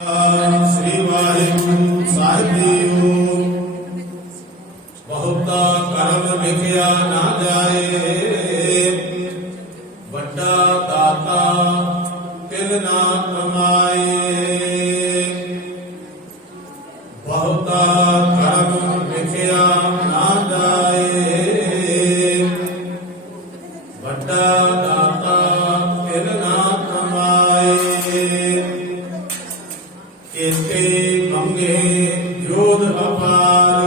श्री वाहिगुरु साहिब जीओ। बहुता कर्म लिखिया ना जाए, वड्डा दाता तिल ना कमाए। बहुता कर्म लिखिया ना जाए, वड्डा दाता तिल ना कमाए। केते मंगे जोध अपार,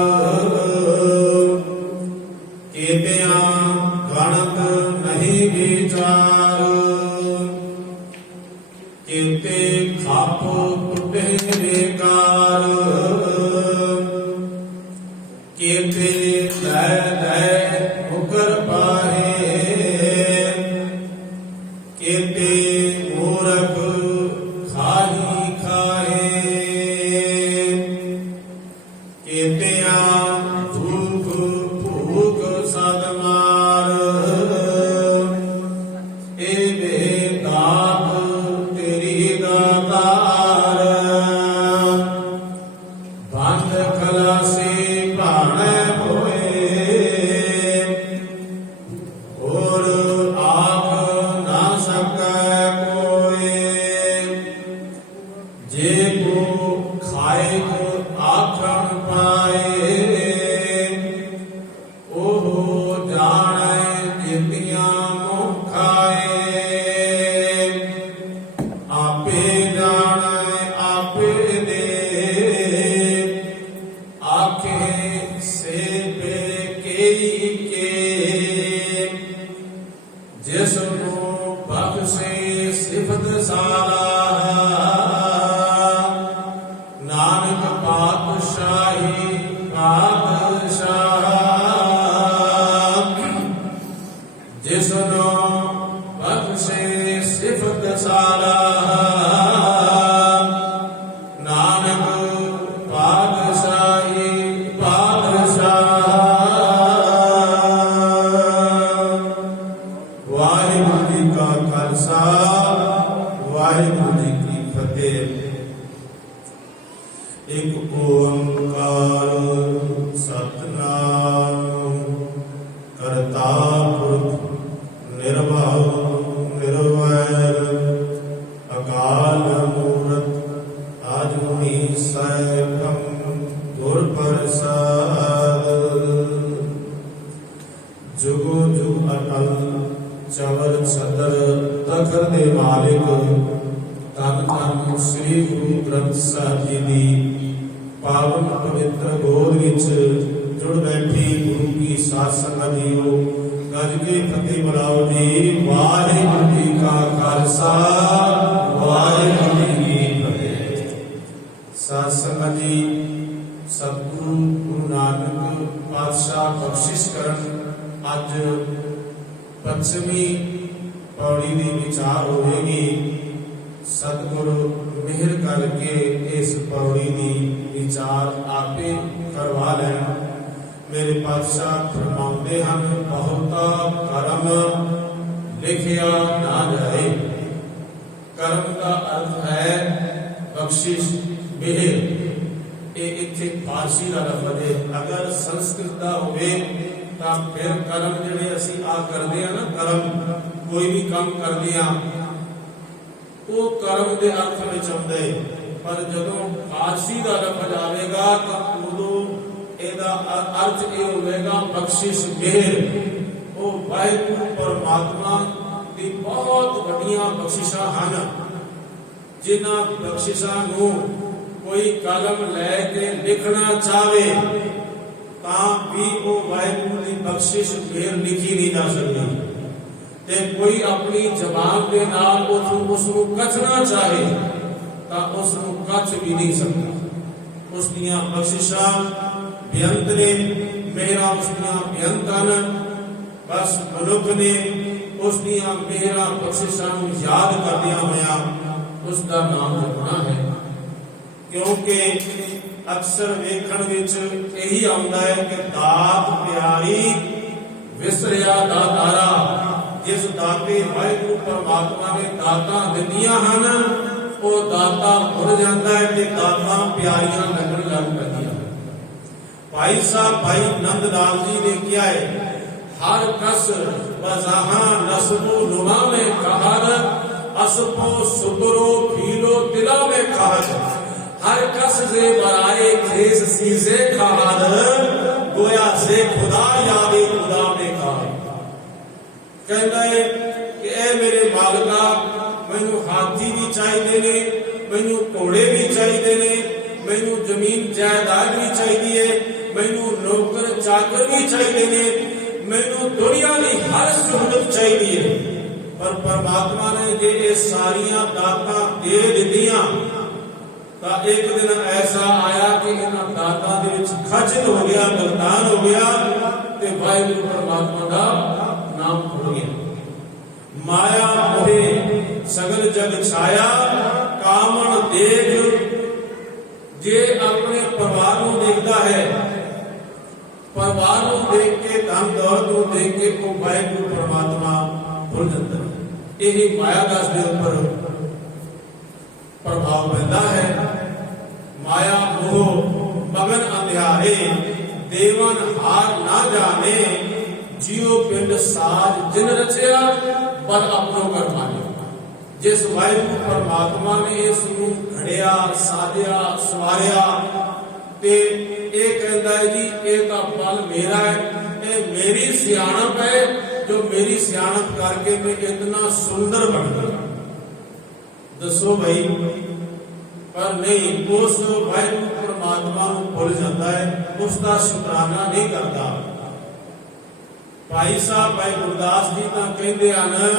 केतिया गणत नहीं विचार। केते खाप टूटे बेकार, केते लय लय मुकर पाहे। केते मूरख खाही खाए, केतिया भूख भूख सद मार। एवे दात तेरी दातार, बंद खलासी भाणे होए। और आख ना सकै कोई, जे को खाए को आखण पाए। ओहो जाने जितियां मुँह खाए, आपे जाने आपे दे। आखे से पे केई के, जिसको बख्शे सिफत सारा। नानक पातशाही पातशाह, जिसनो बख्शे सिफत सारा। नानक पातशाही पातशाह। वाहिगुरु जी का खालसा, वाहिगुरु जी की फतेह। एक ओंकार सतनाम करता पुरख निर्भव निर्वैर। अकाल मूरत आजुनी सैकम गुर प्रसाद। जुगो जुग अटल चवर छतर तखर दे मालिक। धन धन श्री गुरु ग्रंथ ਸਾਹਿਬ जी ਦੀ पावन पवित्र गोद विच जुड़ बैठी गुरु की साध संगत जीओ। गज के फतेह बुलाओ जी। वाहिगुरु जी का खालसा, वाहिगुरु जी की फतेह। साध संगत जी, सतगुरु गुरु नानक पातशाह बख्शिश करन अज पंचमी पौड़ी की विचार होगी। सतगुरु मिहर करके इस पौड़ी की विचार आपे करवा लैन। मेरे पातशाह फरमाते हैं, बहुता कर्म लिखिया ना जाए। कर्म का अर्थ है बख्शिश, मिहर। ये इत्थे फारसी का लफ्ज़ है। अगर संस्कृत का होवे तां फिर कर्म जिहड़े असीं आ करदे आ ना, कर्म कोई भी काम करदे आ वो कर्म के अर्थ में आउंदा है। पर जदों फारसी का लफ्ज़ आवेगा तो उदों ਇਹਦਾ अर्थ ये होगा बख्शिश मिहर। वो वाहिगुरु परमात्मा की बहुत वड्डियां बख्शिशां हन, जिन्हां बख्शिशां नूं कोई कलम लैके लिखना चाहे तां भी वो वाहिगुरु की बख्शिश मिहर लिखी नहीं जा सकती। ते कोई अपनी जबान के नाल उसनूं कथना चाहे तां उसनूं कथ भी नहीं सकता। उसदियां बख्शिशां बेअंत ने, मेहरा उसदियां बेअंत हन। बस मनुख ने उसदियां मेहरा बख्शिशां नूं याद करदियां होया उसका नाम जपना है। क्योंकि अक्सर वेखण विच यही आउंदा है कि दात प्यारी विसरिया दातारा। जिस दाते वाहिगुरु परमात्मा ने दातां दित्तियां हन वो दाता भुल जाता है कि दाता प्यारियां लगन लग पैदियां। भाई साहब भाई नंदलाल जी ने किया है, हर कस वजहा नस्बो नुमा में कहर, असपो सुबरो फीलो तिला में कहर, हर कस से बराए खेस सीसे खाद, गोया से खुदा यादे खुदा में कहर। कहता है कि ए मेरे मालिका, मैनू हाथी भी चाहिए ने, मैनू घोड़े भी चाहिए ने, मैनू जमीन जायदाद भी चाहिए, मैनू नौकर चाकर भी चाहिए ने, मैनू दुनिया की हर सहूलत चाहिए। पर परमात्मा ने जे ये सारिया दाता दे दित्तियां, तो एक दिन ऐसा आया कि इन्हां दातां दे विच खचत हो गया, गलतान हो गया, ते वाहिगुरू परमात्मा का नाम भुल गया। माया मोहे सगल जग छाया, कामण देख, जे अपने परिवार को देखता है, परिवार को देख के धन दौलत को देख के वो वाहिगुरू परमात्मा भुल जाता है। यही माया दास के ऊपर प्रभाव पैदा है। माया मोह मगन अंधियारे, देवन हार ना जाने, जियो पिंड साज जिन रचिया, बल अपनों कर माने। जिस वाहिगुरू परमात्मा ने इस घड़िया साजिया सवारिया, ते ये कहता है जी ये तो बल मेरा है, ये मेरी सियाणप है, जो मेरी सियाणप करके मैं इतना सुंदर बन गया। दसो भाई, पर नहीं, उस वाहिगुरू परमात्मा को भुल जाता है, उसका शुकराना नहीं करता। भाई साहब भाई गुरदास जी तो कहते हैं,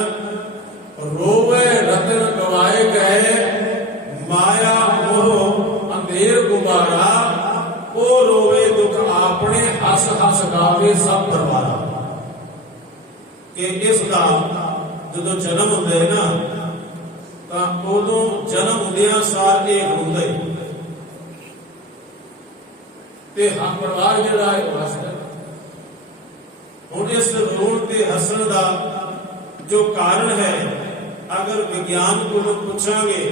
रोवे रतन गवाए गए, माया मोह अंधेर गुबारा, ओ रोवे दुख आपने हस हस गावे सब दरबारा। कि इसका जो जन्म होंगे ना, तो उदों जन्म होंदिया सार ये रोंदे, ते हम परिवार जिहड़ा है हसदा। हुण इस रोण ते हसन का जो कारण है, अगर विज्ञान को पूछांगे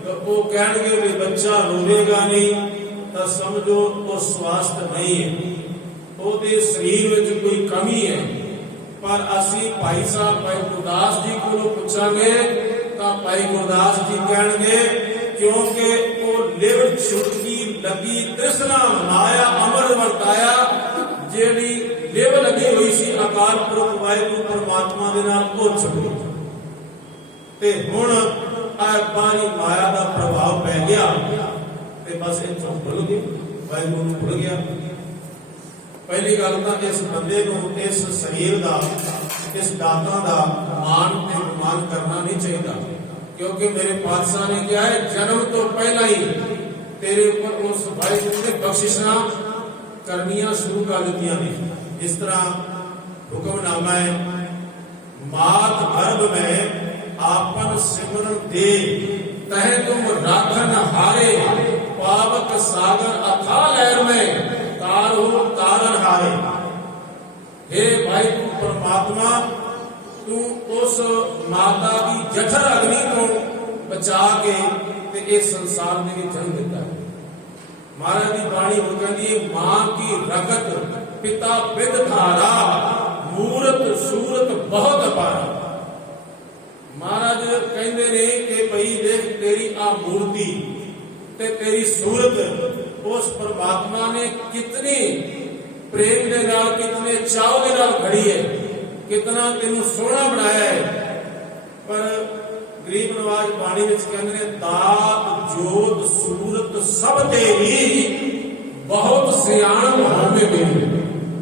तो वो कहेंगे भी बच्चा रोवेगा नहीं, तो समझो वो स्वास्थ्य नहीं है, उसके शरीर में कोई कमी है। पर असी भाई साहब भाई गुरदास जी को पूछांगे तो भाई गुरदास जी कहेंगे, क्योंकि वो लिव छुटकी लगी तृष्णा, माया अमर वरताया, जेड़ी लिव लगी हुई सी अकाल पुरख वाहिगुरू परमात्मा दे नाल वो छुट गई, ते हुण बारी माया का प्रभाव पै गया, ते बस इथों भुल गए, वाहिगुरू भुल गया। पहली गल तो इस बंदे को इस शरीर का, इस दाता का मान ते गुमान करना नहीं चाहिए, क्योंकि मेरे पातशाह ने क्या है, जन्म तो पहला ही तेरे ऊपर उस वाहिगुरू ने बख्शिशा करनिया शुरू कर दी ने। इस तरह हुक्मनामा है, मात गर्भ में आपन सिमरन दे, तह तुम राखन हारे, पावक सागर अथा लहर में तारो तारन हारे। हे भाई तू परमात्मा, तू उस माता की जठर अग्नि को बचा के ते इस संसार में जन्म देता है। महाराज की बाणी हो कहती है, मां की रगत पिता विद धारा, मूरत सूरत बहुत अपारा। महाराज कहते ने कि भाई देख तेरी आ मूर्ति ते तेरी सूरत, उस परमात्मा ने कितनी प्रेम के नाल, कितने चाव के नाल घड़ी है, कितना तेनू सोहना बनाया है। पर गरीब नवाज बाणी विच कहंदे ने, दात जोत सूरत सब तेरी, बहुत सियाण होवे मेरी।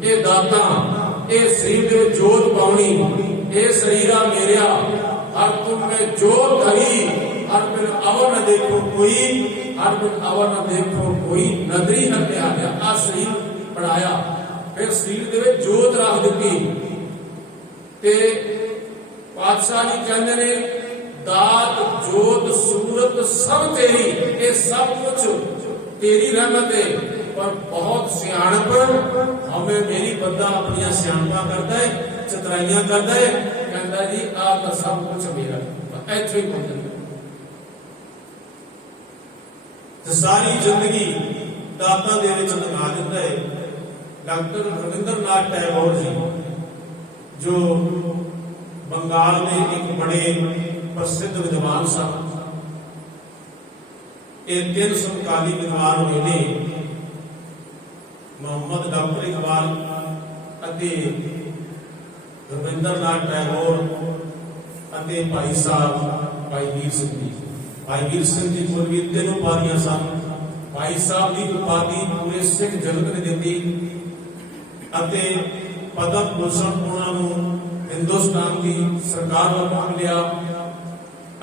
ये दाता, ये शरीर दे जोत पाउणी, ये शरीरा मेरिया, हर तुम में जोत धरी, हर बिन अवर न देखो कोई, हर बिन अवर न देखो कोई, नदरी हटे आ गया। आ शरीर बनाया, फिर शरीर दे विच जोत रख दी, ते पातशाह जी कहंदे ने, दात जोत सूरत सब तेरी, ये सब कुछ तेरी रहमत है, पर बहुत सियाणप हमें मेरी बंदा अपनी सियाणपा करता है, चतराइयां करता है, कहता जी आ तो सब कुछ मेरा। इत्थे ही पहुंच ਤੇ ਸਾਰੀ ਜ਼ਿੰਦਗੀ ਦਾਤਾਂ ਦੇ ਵਿੱਚ ਲਗਾ ਦਿੰਦਾ ਹੈ। ਡਾਕਟਰ ਰਵਿੰਦਰਨਾਥ ਟੈਗੋਰ ਜੀ ਜੋ ਬੰਗਾਲ ਦੇ ਇੱਕ ਬੜੇ ਪ੍ਰਸਿੱਧ ਵਿਦਵਾਨ ਸਨ, ਇਹ 3 ਸਮਕਾਲੀ ਵਿਦਵਾਨ ਹੋਏ ਨੇ, ਮੁਹੰਮਦ ਡਾਕਟਰ ਇਕਬਾਲ ਅਤੇ ਰਵਿੰਦਰਨਾਥ ਟੈਗੋਰ ਅਤੇ ਭਾਈ ਸਾਹਿਬ ਭਾਈ ਵੀਰ ਸਿੰਘ ਜੀ। ਭਾਈ ਵੀਰ ਸਿੰਘ ਜੀ ਕੋਲ ਵੀ 3 ਉਪਾਧੀਆਂ ਸਨ। ਭਾਈ ਸਾਹਿਬ ਦੀ ਉਪਾਧੀ ਪੂਰੇ ਸਿੱਖ ਜਗਤ ਨੇ ਦਿੱਤੀ ਅਤੇ ਪਦਮ ਭੂਸ਼ਣ ਉਹਨਾਂ ਨੂੰ ਹਿੰਦੁਸਤਾਨ ਦੀ ਸਰਕਾਰ ਵੱਲੋਂ ਮਿਲਿਆ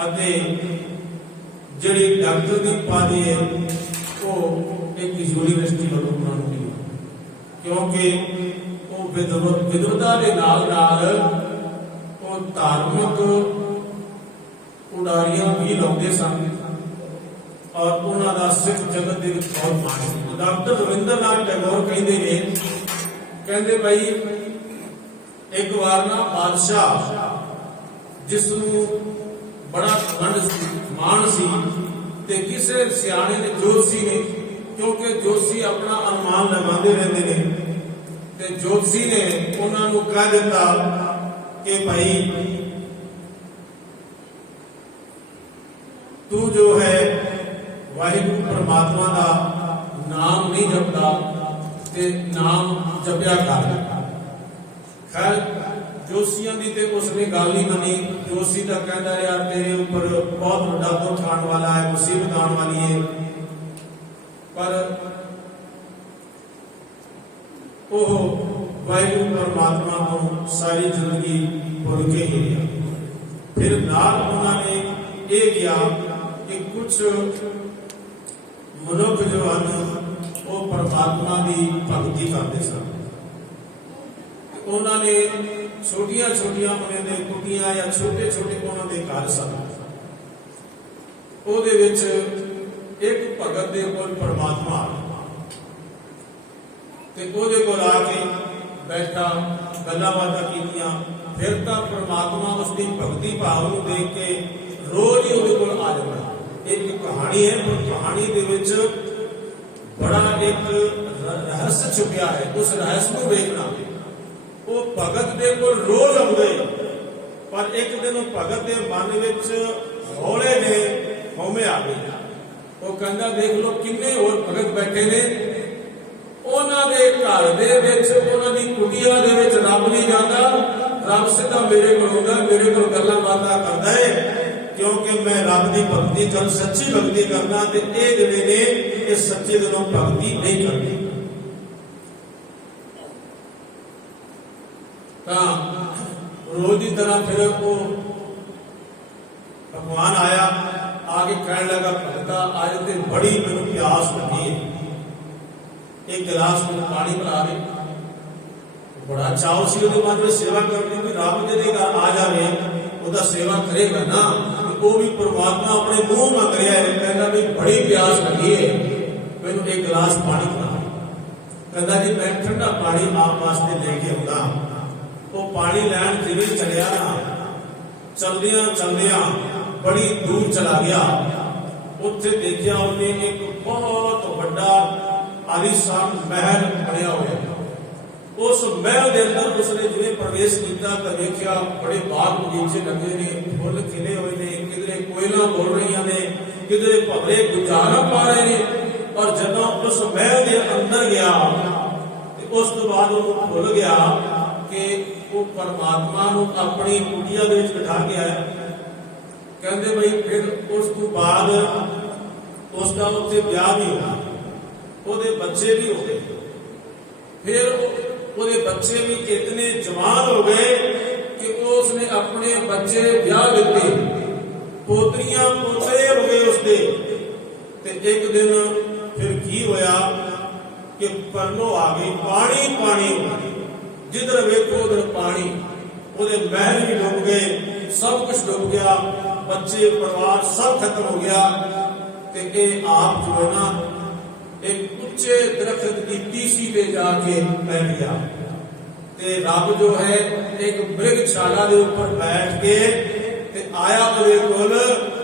ਅਤੇ ਜਿਹੜੀ ਡਾਕਟਰ ਦੀ ਉਪਾਧੀ ਹੈ ਉਹ ਇੱਕ ਯੂਨੀਵਰਸਿਟੀ ਵੱਲੋਂ ਉਹਨਾਂ ਨੂੰ ਮਿਲੀ, ਕਿਉਂਕਿ ਉਹ ਵਿਦਵਤਾ ਦੇ ਨਾਲ ਨਾਲ ਉਹ ਧਾਰਮਿਕ ਉਡਾਰੀਆਂ ਵੀ ਲਾਉਂਦੇ ਸਨ ਔਰ ਉਹਨਾਂ ਦਾ ਸਿੱਖ ਜਗਤ ਦੇ ਵਿੱਚ ਬਹੁਤ ਮਾਣ ਸੀ। ਡਾਕਟਰ ਰਵਿੰਦਰਨਾਥ ਟੈਗੋਰ ਕਹਿੰਦੇ ਭਾਈ ਇੱਕ ਵਾਰ ਨਾ ਬਾਦਸ਼ਾਹ ਜਿਸ ਨੂੰ ਬੜਾ ਮਾਣ ਸੀ ਤੇ ਕਿਸੇ ਸਿਆਣੇ ਨੇ ਜੋਤਸ਼ੀ ਨੇ, ਕਿਉਂਕਿ ਜੋਤਸ਼ੀ ਆਪਣਾ ਅਨੁਮਾਨ ਲਗਾਉਂਦੇ ਰਹਿੰਦੇ ਨੇ, ਤੇ ਜੋਤਸ਼ੀ ਨੇ ਉਹਨਾਂ ਨੂੰ ਕਹਿ ਦਿੱਤਾ ਕਿ ਭਾਈ ਤੂੰ ਜੋ ਹੈ ਵਾਹਿਗੁਰੂ ਪਰਮਾਤਮਾ ਦਾ ਨਾਮ ਨਹੀਂ ਜਪਦਾ ਤੇ ਨਾਮ ਜਪਿਆ ਕਰ। ਖੈਰ ਜੋਤਸ਼ੀਆਂ ਦੀ ਤੇ ਉਸਨੇ ਗੱਲ ਨਹੀਂ ਮੰਨੀ। ਜੋਤਸ਼ੀ ਤਾਂ ਕਹਿੰਦਾ ਯਾਰ ਤੇਰੇ ਉੱਪਰ ਬਹੁਤ ਵੱਡਾ ਦੁੱਖ ਆਉਣ ਵਾਲਾ ਹੈ, ਮੁਸੀਬਤ ਆਉਣ ਵਾਲੀ ਹੈ, ਪਰ ਉਹ ਵਾਹਿਗੁਰੂ ਪਰਮਾਤਮਾ ਨੂੰ ਸਾਰੀ ਜ਼ਿੰਦਗੀ ਭੁੱਲ ਕੇ ਹੀ ਰਿਹਾ। ਫਿਰ ਨਾਲ ਉਹਨਾਂ ਨੇ ਇਹ ਕਿਹਾ ਕਿ ਕੁਝ ਮਨੁੱਖ ਜੋ ਹਨ ਉਹ ਪਰਮਾਤਮਾ ਦੀ ਭਗਤੀ ਕਰਦੇ ਸਨ। ਉਹਨਾਂ ਨੇ ਛੋਟੀਆਂ ਛੋਟੀਆਂ ਮਨੇ ਦੇ ਕੁਟੀਆਂ ਜਾਂ ਛੋਟੇ ਛੋਟੇ ਉਹਨਾਂ ਦੇ ਘਰ ਸਨ। ਉਹਦੇ ਵਿੱਚ ਇੱਕ ਭਗਤ ਦੇ ਕੋਲ ਪਰਮਾਤਮਾ ਆ ਤੇ ਉਹਦੇ ਕੋਲ ਆ ਕੇ ਬੈਠਾ, ਗੱਲਾਂ ਬਾਤਾਂ ਕੀਤੀਆਂ। ਫਿਰ ਤਾਂ ਪਰਮਾਤਮਾ ਉਸ ਦੀ ਭਗਤੀ ਭਾਵ ਨੂੰ ਦੇਖ ਕੇ ਰੋਜ਼ ਹੀ ਉਹਦੇ ਕੋਲ ਆ ਜਾਂਦਾ। एक कहानी है, पर कहानी दे विच बड़ा एक रहस्य छुपिया है। उस रहस्य को देखना, वो भगत दे कोल रोज आउंदे, पर एक दिन भगत दे मन विच हौले ने हौमे आ गई। वो कहंदा देख लो किन्ने होर भगत बैठे ने, उन्हां दे घर दे विच उन्हां दी कुटिया दे विच रब नहीं जांदा, रब सिद्धा मेरे कोल आउंदा, मेरे कोल गल्लां बातां करदा है, क्योंकि मैं रब की भगती कर सच्ची भगती करना, ते ये जिहड़े ने ये सच्चे दिलों भगती नहीं करते। तां रोज की तरह फिर वो भगवान आया, आके कहने लगा भगता आज ते बड़ी मैनूं प्यास लगी है, एक गिलास में पानी पिला दे। बड़ा चाव सी उहदे मन में सेवा करनी भी रब जिहदे घर आ जावे ਉਹਦਾ सेवा करेगा ना, वो भी परमात्मा अपने मुंह मंग रहा है, कहना भी बड़ी प्यास लगी है, मैनूं एक गिलास पानी पिला। कहता जी मैं ठंडा पानी आप वास्ते लेके आउंदा। वो पानी लैन जिवें चलिया ना, चलदियां चलदियां बड़ी दूर चला गया। उत्थे देखिया उन्हें एक बहुत बड़ा आलीशान महल बनिया हुआ। उस महल के अंदर उसने जिवें प्रवेश किया तो देखिया बड़े बाग बगीचे लगे ने, फुल खिले हुए ने, किधरे कोयला बोल रही ने, किधरे भवरे गुजारा पा रहे ने। और जदों उस महल के अंदर गया तो उस तो बाद वो भुल गया कि वो परमात्मा नूं अपनी कुटिया दे विच बिठा के आया। कहंदे बई फिर उस तो बाद उसका उत्थे ब्याह भी हो गया, ਉਹਦੇ बच्चे भी हो गए। फिर ਉਹਦੇ बच्चे भी इतने जवान हो गए कि उसने अपने बच्चे ब्याह दिते, पोतरियां पोते हो गए उसके। ते एक दिन फिर की होया कि परनो आ गई, पानी पानी, जिधर वेखो उधर पानी। ਉਹਦੇ महल भी डूब गए, सब कुछ डूब गया, बच्चे परिवार सब खत्म हो गया। ते ये आप जो है ना एक उच्चे दरख्त की टीसी पे जाके बैठ गया। ते रब जो है एक मृगशाला के ऊपर बैठ के ते आया ਉਹਦੇ ਕੋਲ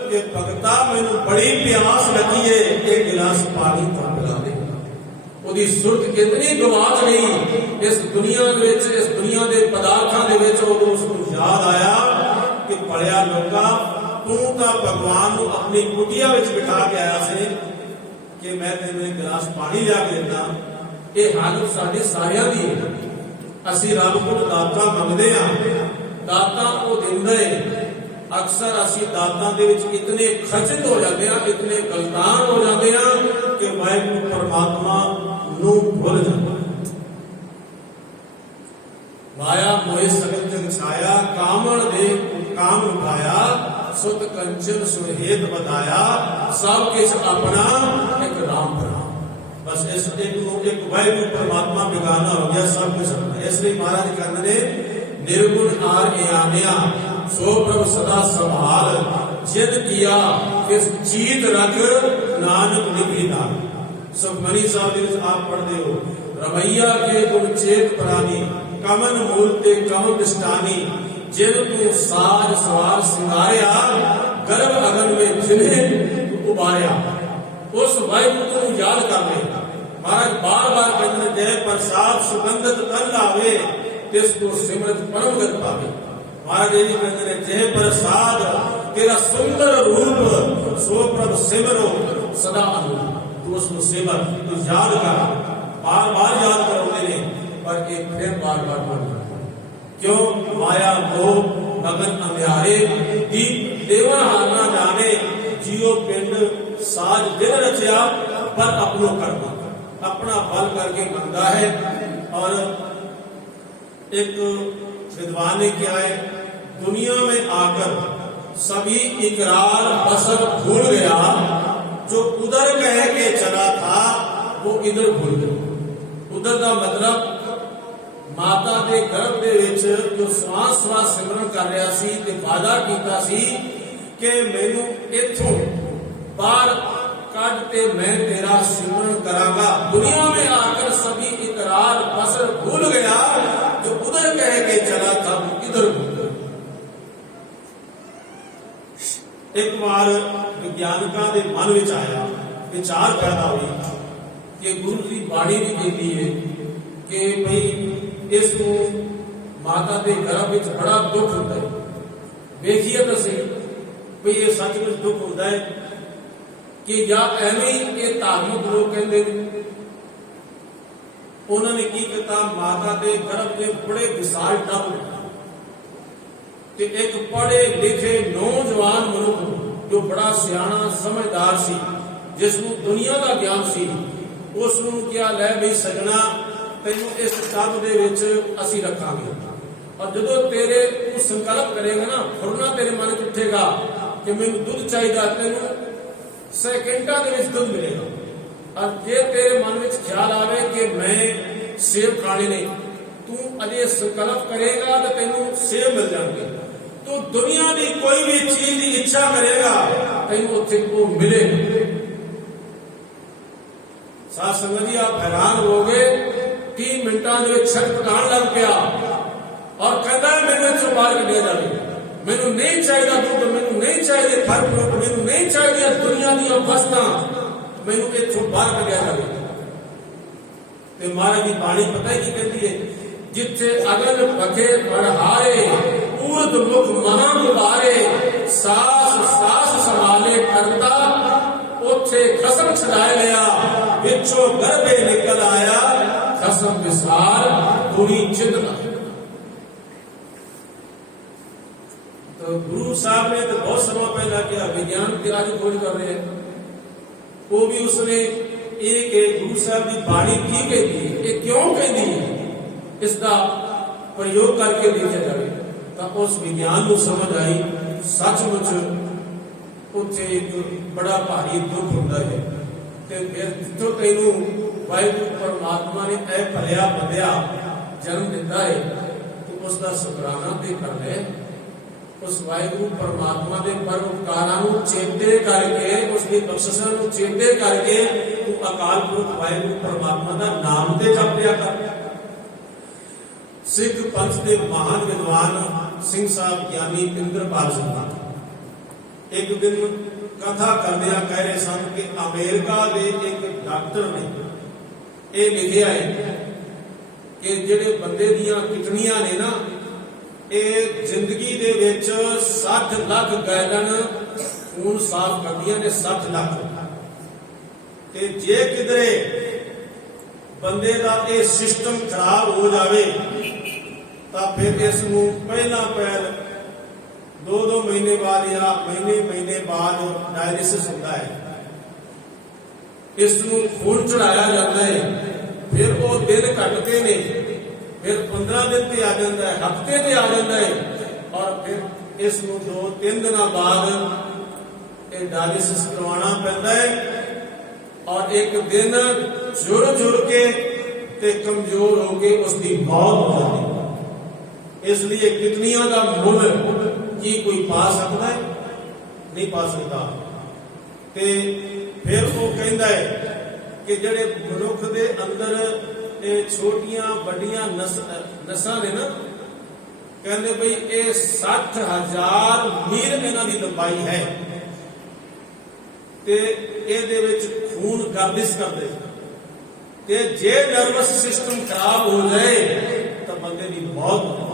कि भगता मैनू बड़ी प्यास लगी है, एक गिलास पानी तो पिला दे। ਉਹਦੀ ਸੁਰਤ ਕਿਤਨੀ ਗਵਾਚ ਗਈ ਇਸ ਦੁਨੀਆ ਦੇ ਵਿੱਚ, ਇਸ ਦੁਨੀਆ ਦੇ ਪਦਾਰਥਾਂ ਦੇ ਵਿੱਚ। ਉਦੋਂ ਉਸ ਨੂੰ ਯਾਦ ਆਇਆ ਕਿ ਭਲਿਆ ਲੋਕਾ, ਤੂੰ ਤਾਂ ਭਗਵਾਨ ਨੂੰ ਆਪਣੀ ਕੁਟੀਆ ਵਿੱਚ ਬਿਠਾ ਕੇ ਆਇਆ ਸੀ ਕਿ ਮੈਂ ਤੈਨੂੰ ਇੱਕ ਗਲਾਸ ਪਾਣੀ ਲਿਆ ਕੇ ਦਿੰਦਾ। ਇਹ ਹਾਲਤ ਸਾਡੇ ਸਾਰਿਆਂ ਦੀ ਹੈ। ਅਸੀਂ ਰੱਬ ਕੋਲ ਦਾਤਾਂ ਮੰਗਦੇ ਹਾਂ, ਦਾਤਾਂ ਉਹ ਦਿੰਦਾ ਹੈ। ਅਕਸਰ ਅਸੀਂ ਦਾਤਾਂ ਦੇ ਵਿੱਚ ਇਤਨੇ ਖਚਿਤ ਹੋ ਜਾਂਦੇ ਹਾਂ, ਇਤਨੇ ਗਲਤਾਨ ਹੋ ਜਾਂਦੇ ਹਾਂ ਕਿ ਵਾਹਿਗੁਰੂ ਪਰਮਾਤਮਾ ਨੂੰ ਭੁੱਲ ਜਾਂਦੇ ਹਾਂ। ਮਾਇਆ ਮੋਹਿ ਸਗਲ ਜਗ ਛਾਇਆ, ਕਾਮਣ ਦੇ ਕਾਮ ਉਠਾਇਆ, ਸੁਤ ਕੰਚਨ ਸੁਹੇਤ ਬਤਾਇਆ, ਸਭ ਕਿਛ ਆਪਣਾ ਇੱਕ ਰਾਮ ਬਣਾ। ਬਸ ਇਸ ਇੱਕ ਨੂੰ ਇੱਕ ਵਾਹਿਗੁਰੂ ਪਰਮਾਤਮਾ ਬਿਗਾਨਾ ਹੋ ਗਿਆ, ਸਭ ਕੁਛ ਆਪਣਾ। ਇਸ ਲਈ ਮਹਾਰਾਜ ਕਹਿੰਦੇ ਨੇ ਨਿਰਗੁਣ ਆਰ ਇਆਨਿਆ, ਸੋ ਪ੍ਰਭ ਸਦਾ ਸੰਭਾਲ, ਜਿਨ ਕੀਆ ਕਿਸ ਚੀਤ ਰਖ ਨਾਨਕ ਨਿਭੀ ਨਾਲ। ਸੁਖਮਨੀ ਸਾਹਿਬ ਦੇ ਵਿੱਚ ਆਪ ਪੜ੍ਹਦੇ ਹੋ, ਰਮਈਆ ਕੇ ਗੁਣ ਚੇਤ ਪ੍ਰਾਨੀ, ਕਮਨ ਮੂਲ ਤੇ ਕਮ ਬਿਸਟਾਨੀ, ਜਿਨ ਤੂੰ ਸਾਜ ਸਵਾਰ ਸਿੰਗਾਰਿਆ, ਗਰਭ ਅਗਨ ਵਿੱਚ ਜਿਨੇ ਉਬਾਰਿਆ। ਉਸ ਵਾਹਿਗੁਰੂ ਨੂੰ ਯਾਦ ਕਰ ਲੈ। ਮਹਾਰਾਜ ਬਾਰ-ਬਾਰ ਕਹਿੰਦੇ ਨੇ, ਜੈ ਪ੍ਰਸਾਦ ਸੁਗੰਧਤ ਤਨ ਲਾਵੇ, ਤਿਸ ਕੋ ਸਿਮਰਤ ਪਰਮ ਗਤ ਪਾਵੇ। ਮਹਾਰਾਜ ਇਹ ਕਹਿੰਦੇ ਨੇ, ਜੈ ਪ੍ਰਸਾਦ ਤੇਰਾ ਸੁੰਦਰ ਰੂਪ, ਸੋ ਪ੍ਰਭ ਸਿਮਰੋ ਸਦਾ ਅਨੂਪ। ਤੂੰ ਉਸ ਨੂੰ ਸਿਮਰ, ਤੂੰ ਯਾਦ ਕਰ। ਬਾਰ-ਬਾਰ ਯਾਦ ਕਰਾਉਂਦੇ ਨੇ, ਪਰ ਇਹ ਫਿਰ ਬਾਰ-ਬਾਰ ਬੋਲਦਾ ਕਿਉਂ? ਮਾਇਆ ਮੋਹ ਮਗਨ ਅੰਧਿਆਰੇ, ਦੀਪ ਦੇਵਨ ਹਾਲਨਾ ਜਾਣੇ, ਜੀਓ ਪਿੰਡ ਸਾਜ ਦਿਨ ਰਚਿਆ, ਪਰ ਆਪਣੋ ਕਰਨਾ, अपना बल करके मंगता है। और एक विद्वान ने क्या है, दुनिया में आकर सभी इकरार बसर भूल गया, जो उधर कह के चला था वो इधर भूल गया। उधर का मतलब माता के गर्भ दे विच जो श्वास श्वास सिमरन कर रहा सी ते वादा कीता सी कि मैनू इथों बाहर ते मैं तेरा सिमरन करांगा। दुनिया में आकर सभी इकरार बसर भूल गया, जो उधर कह के चला था वो इधर भूल गया। एक बार विज्ञानिका के मन विच आया, विचार पैदा हुई कि गुरु की बाणी भी कहती है कि भाई इसको माता के गर्भ विच बड़ा दुख होता है। देखिए तो सही भाई ये सचमुच दुख होता है कि या एवं ये धार्मिक लोग कहते उन्होंने की किया, माता के गर्भ के बड़े विशाल टब ते एक पढ़े लिखे नौजवान मनुख जो बड़ा सियाना समझदार सी, जिसनों दुनिया का ज्ञान सी, उसनों क्या लै भी सजना तेनों इस टब दे विच असीं रखांगे। और जो तेरे तू संकल्प करेगा ना, फुरना तेरे मन च उठेगा कि मैनूं दुध चाहिए, तेनों सेकंडा दे विच दुध मिलेगा। और जे तेरे मन में ख्याल आवे कि मैं सेब खाने नहीं, तू अजे संकल्प करेगा तो तेनू सेब मिल जाएंगे। तू दुनिया की कोई भी चीज की इच्छा करेगा, तेनू उत्थे वो मिले। साथ संगत जी आप हैरान हो गए, 3 मिनटा छटपटान लग गया और कहता है मैंने इथों बाहर कढ़िया जाए, मैनू नहीं चाहिए दुध, मैनू नहीं चाहिए फल फ्रूट, मैनू नहीं चाहिए दुनिया दी वस्तां, मैनू इथों बाहर कढ़िया जाए। ते महाराज की बाणी पता ही की कहती है, जिथे अगन पखे पढ़ाए, ऊर्ध मुख महा गुबारे, सास सास संभाले करता, उथे खसम छड़ाए लिया, बिचों गर्भे निकल आया, खसम विसार पूरी चिंतना। तो गुरु साहब ने तो बहुत समय पहला किया, विज्ञान की आज खोज कर रहे हैं, वो भी उसने एक गुरु साहब की बाणी की कहती है, ये क्यों कहती है, इसका प्रयोग करके देखा जाए तो उस विज्ञान को समझ आई सचमुच उत्थे एक बड़ा भारी दुख होता है। तो फिर जितों तेनू वाहिगुरू परमात्मा ने ऐ भलिया बंदिया जन्म दिता है, तो उसका शुकराना भी कर ले। उस वाहिगुरू परमात्मा के परोपकारां चेते करके, उसकी बख्शिशां नूं चेते करके तू अकाल पुरख वाहिगुरू परमात्मा का नाम ते जप लिया कर। सिख पंथ के महान विद्वान सिंह साहब ज्ञानी इंद्रपाल सिंह एक दिन कथा करदिया कह रहे सन कि अमेरिका के एक डॉक्टर ने ये लिखिया है कि जिहड़े बंदे दियां किडनियां ने ना, ये जिंदगी दे विच 60 लाख गैलन खून साफ करदियां ने। 60 लाख। ते जे किधरे बंदे का यह सिस्टम खराब हो जाए तो फिर इसनूं पहला पैर 2-2 महीने बाद या महीने बाद डायलिसिस होता है। इसनूं खून चढ़ाया जाता है, फिर वो दिन घटते ने, फिर 15 दिन पे आ जाता है, हफ्ते पे आ जाता है, और फिर इसनूं 2-3 दिन बाद ये डायलिसिस करवाना पैंदा है। और एक दिन जुड़ के ते कमजोर होके उसकी मौत हो जाती है। इसलिए किडनियां का मुल की कोई पा सकता है? नहीं पा सकता। ते फिर वो कहता है कि जेडे मनुख दे अंदर छोटियां बड़ियां नसां ने ना, कहते भाई ये 60,000 मील इन्हां दी लंबाई है, ते इहदे विच खून गर्दिश करदे। ते जे नर्वस सिस्टम खराब हो जाए तो बंदे की मौत हो जाए।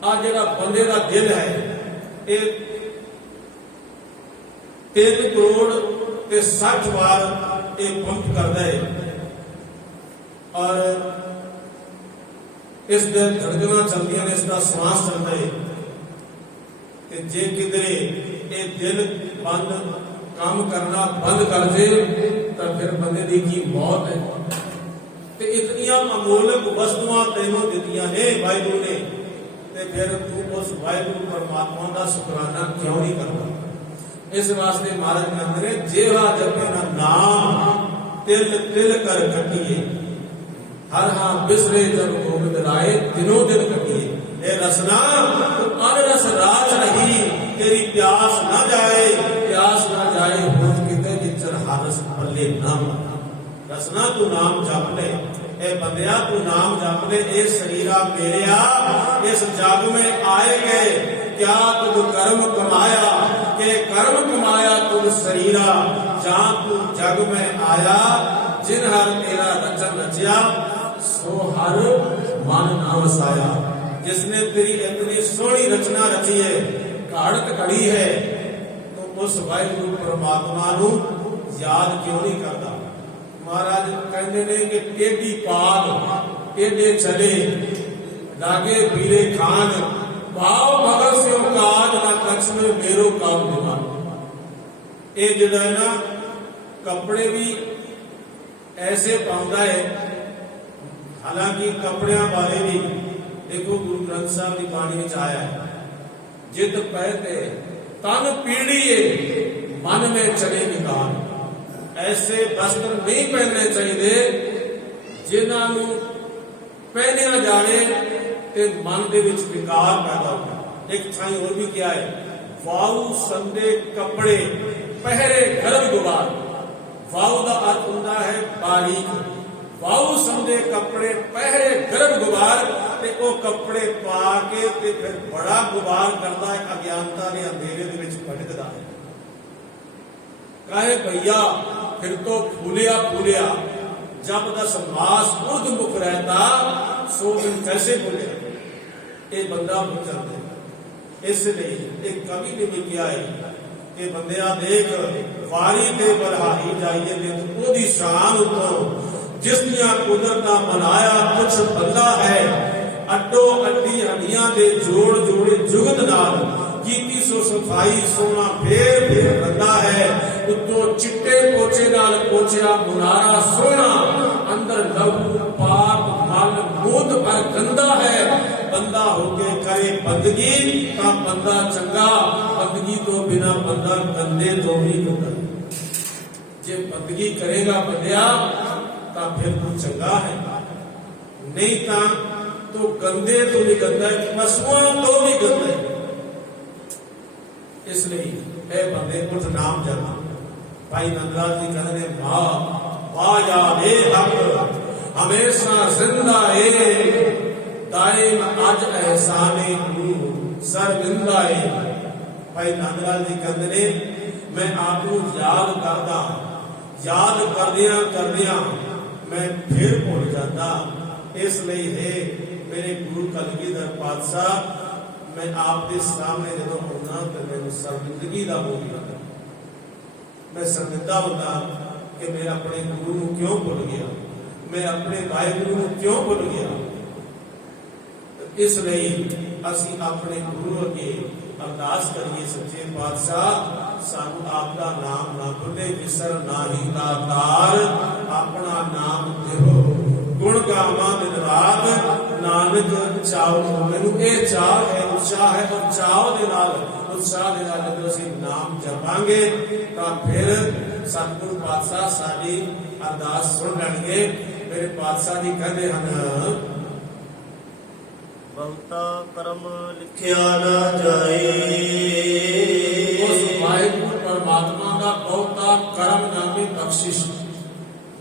आ जिहड़ा बंदे का दिल है ये 3 करोड़ ते 60 बार ये पंप करता है, और इस धड़कना चलदियां ने, इसका श्वास चलता है। ते जे किधरे ये दिल बंद काम करना बंद कर दे तो फिर बंदे दी की मौत है। ते इतनियां अमोलक वस्तुआं तैनों दित्तियां ने वाहिगुरू ने, ते फिर तू उस वाहिगुरू परमात्मा का शुकराना क्यों नहीं करता? इस वास्ते महाराज कहते हैं, जेवा जपे ना नाम तिल तिल कर कटिए, हर हाँ बिसरे जब गोविंद राय दिनों दिन कटिए। ए रसना अनरस राज रही, तेरी प्यास न जाए, प्यास न जाए होठ किते जिचर हारस पल्ले नाम। रसना तू नाम जप ले, ए बंदिया तू नाम जप ले। ए शरीरा मेरिया इस जग में आए गए, क्या तुझ कर्म कमाया, के कर्म कमाया तुझ शरीरा। जहां तू जग में आया, जिन हर तेरा रचन रचिया, सो हर मन ना वसाया। जिसने तेरी इतनी सोहनी रचना रची है, घाड़त घड़ी है, तो उस वाहिगुरू परमात्मा नूं याद क्यों नहीं करता? महाराज कहते ने कि टेढ़ी पाग टेढ़े चले, लागे पीले खान, भाव भगत से काज ना कच्छ में मेरो काम दिमाग। ये जिहड़ा है ना, कपड़े भी ऐसे पाउंदा है। हालांकि कपड़ियां वाले भी देखो गुरु ग्रंथ साहब की बाणी में आया है, जित पहते तन पीड़िए मन में चले निकाल। ऐसे वस्त्र नहीं पहनने चाहिए जिन्होंने पहनिया जाए ते मन दे विच विकार पैदा हो। एक थाई और भी क्या है, वाऊ संदे कपड़े पहरे गर्भ गुबार। वाऊ का अर्थ होता है बारीक, वाऊ संदे कपड़े पहरे गर्भ गुबार। ते वो कपड़े पा के ते फिर बड़ा गुबार करता है, अज्ञानता ने अंधेरे दे विच भटकदा है। कहे भैया फिर तो फूलिया फूलिया, जब दस मास उर्दमुख रहता, सो दिन कैसे फूले। ये बंदा भूल जाता है। इसलिए एक कवि ने भी किया है कि बंदिया देख, वारी ते बरहारी जाइए देख ओदी शान उतो, जिसनिया कुदरत बनाया कुछ बंदा है। अड्डो अड्डी हड्डियां दे जोड़ जोड़े जुगत नाल, कीती सो सफाई सोना फेर फेर बंदा है। उत्तो चिट्टे पोचे नाल पोचिया मुनारा सोना, अंदर लहू पाप मल मूत पर गंदा है। बंदा होके करे बंदगी ता बंदा चंगा, बंदगी तो बिना बंदा गंदे तो भी गंदा। जे बंदगी करेगा बंदिया ता फिर तू चंगा है, नहीं ता तो गंदे तो भी गंदा है, पशुओं तो भी गंदा है। इसलिए ए बंदे उठ नाम जपा। भाई नंदलाल जी कहते हैं, वाह वाह या हे हक हमेशा जिंदा है, दाइम आज एहसाने सर जिंदा है। भाई नंद लाल जी कहते ने मैं आपको याद करदा, याद करदियां करदियां मैं फिर भुल जाता। इसलिए है मेरे गुरु कलगीधर पातशाह, मैं आपके सामने जो होना तो मैं शर्मिंदगी का बोल लगा, मैं शर्मिंदा होता कि मैं अपने गुरु को क्यों भुल गया, मैं अपने वाहिगुरु को क्यों भुल गया। इसलिए असी अपने गुरु अगे अरदास करिए, सच्चे पातशाह सानू आपका नाम ना भुले, विसर नाही दातार अपना नाम देहो, गुण गावा दिन रात नानक चाओ। मैनू ये चाह है, उत्साह है, और चाओ दे नाल उत्साह दे नाल जब असीं नाम जपांगे तां फिर सतगुरु पातशाह साडी अरदास सुन लैणगे। मेरे पातशाह जी कहते हैं बहुता कर्म लिखिया ना जाए, उस वाहिगुरु परमात्मा का बहुता कर्म नामी बख्शिश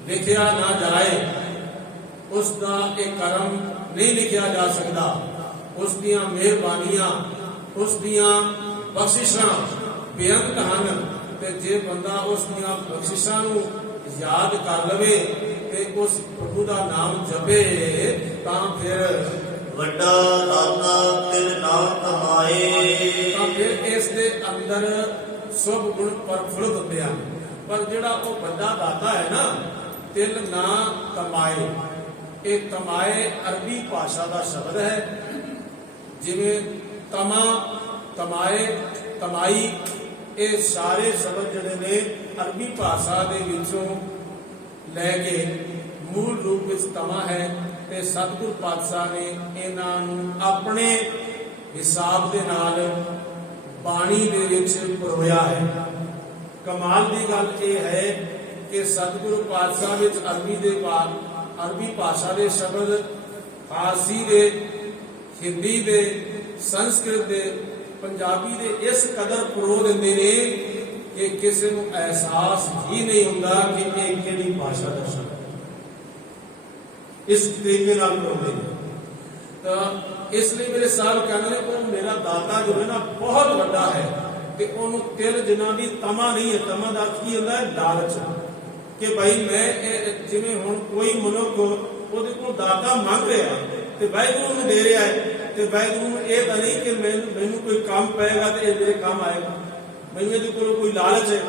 लिखिया ना जाए, उसका एक कर्म नहीं लिखिया जा सकता, उसदियां मेहरबानियां उसदियां बख्शिशां बेअंत हन। ते जे बंदा उसदियां बख्शिशां नूं याद कर लवे ते उस प्रभु का नाम जपे तां फिर वड्डा दाता तिल ना कमाए, तां फिर इस दे अंदर शुभ गुण प्रफुल्लित होते हैं। पर जिहड़ा वो बड़ा दाता है ना, तिल ना कमाए, ये कमाए अरबी भाषा का शब्द है। जिवें तमा, कमाए, कमाई, ये सारे शब्द जिहड़े ने अरबी भाषा दे विचों लैके मूल रूप विच तमा है, ते सतगुरु पातशाह ने इन्हां नूं अपने हिसाब दे नाल बाणी दे विच परोया है। कमाल की गल ये है कि सतगुरु पातशाह विच अरबी भाषा के शब्द फारसी दे, हिंदी दे, संस्कृत दे, पंजाबी दे इस कदर परो दिंदे ने कि किसी को एहसास ही नहीं होता कि एक किहड़ी भाषा का शब्द इस तरीके नाल परोंदे ने। तो इसलिए मेरे साहब कहते हैं वो मेरा दाता जो है ना बहुत बड़ा है, कि उन्होंने तिल जिन्हां दी तमा नहीं है। तमा का अर्थ की होता है लालच, कि भाई मैं जिवें हुण कोई मनुख ਉਹਦੇ ਕੋਲ ਦਾਤਾ ਮੰਗ ਰਿਹਾ ਤੇ ਵਾਹਿਗੁਰੂ ਨੂੰ ਦੇ ਰਿਹਾ ਹੈ, ਤੇ ਵਾਹਿਗੁਰੂ ਨੂੰ ਇਹ ਤਾਂ ਨਹੀਂ ਕਿ ਮੈਨੂੰ ਕੋਈ ਕੰਮ ਪਏਗਾ ਤੇ ਇਹ ਮੇਰੇ ਕੰਮ ਆਏਗਾ, ਮੈਨੂੰ ਇਹਦੇ ਕੋਲ ਕੋਈ ਲਾਲਚ ਹੈ।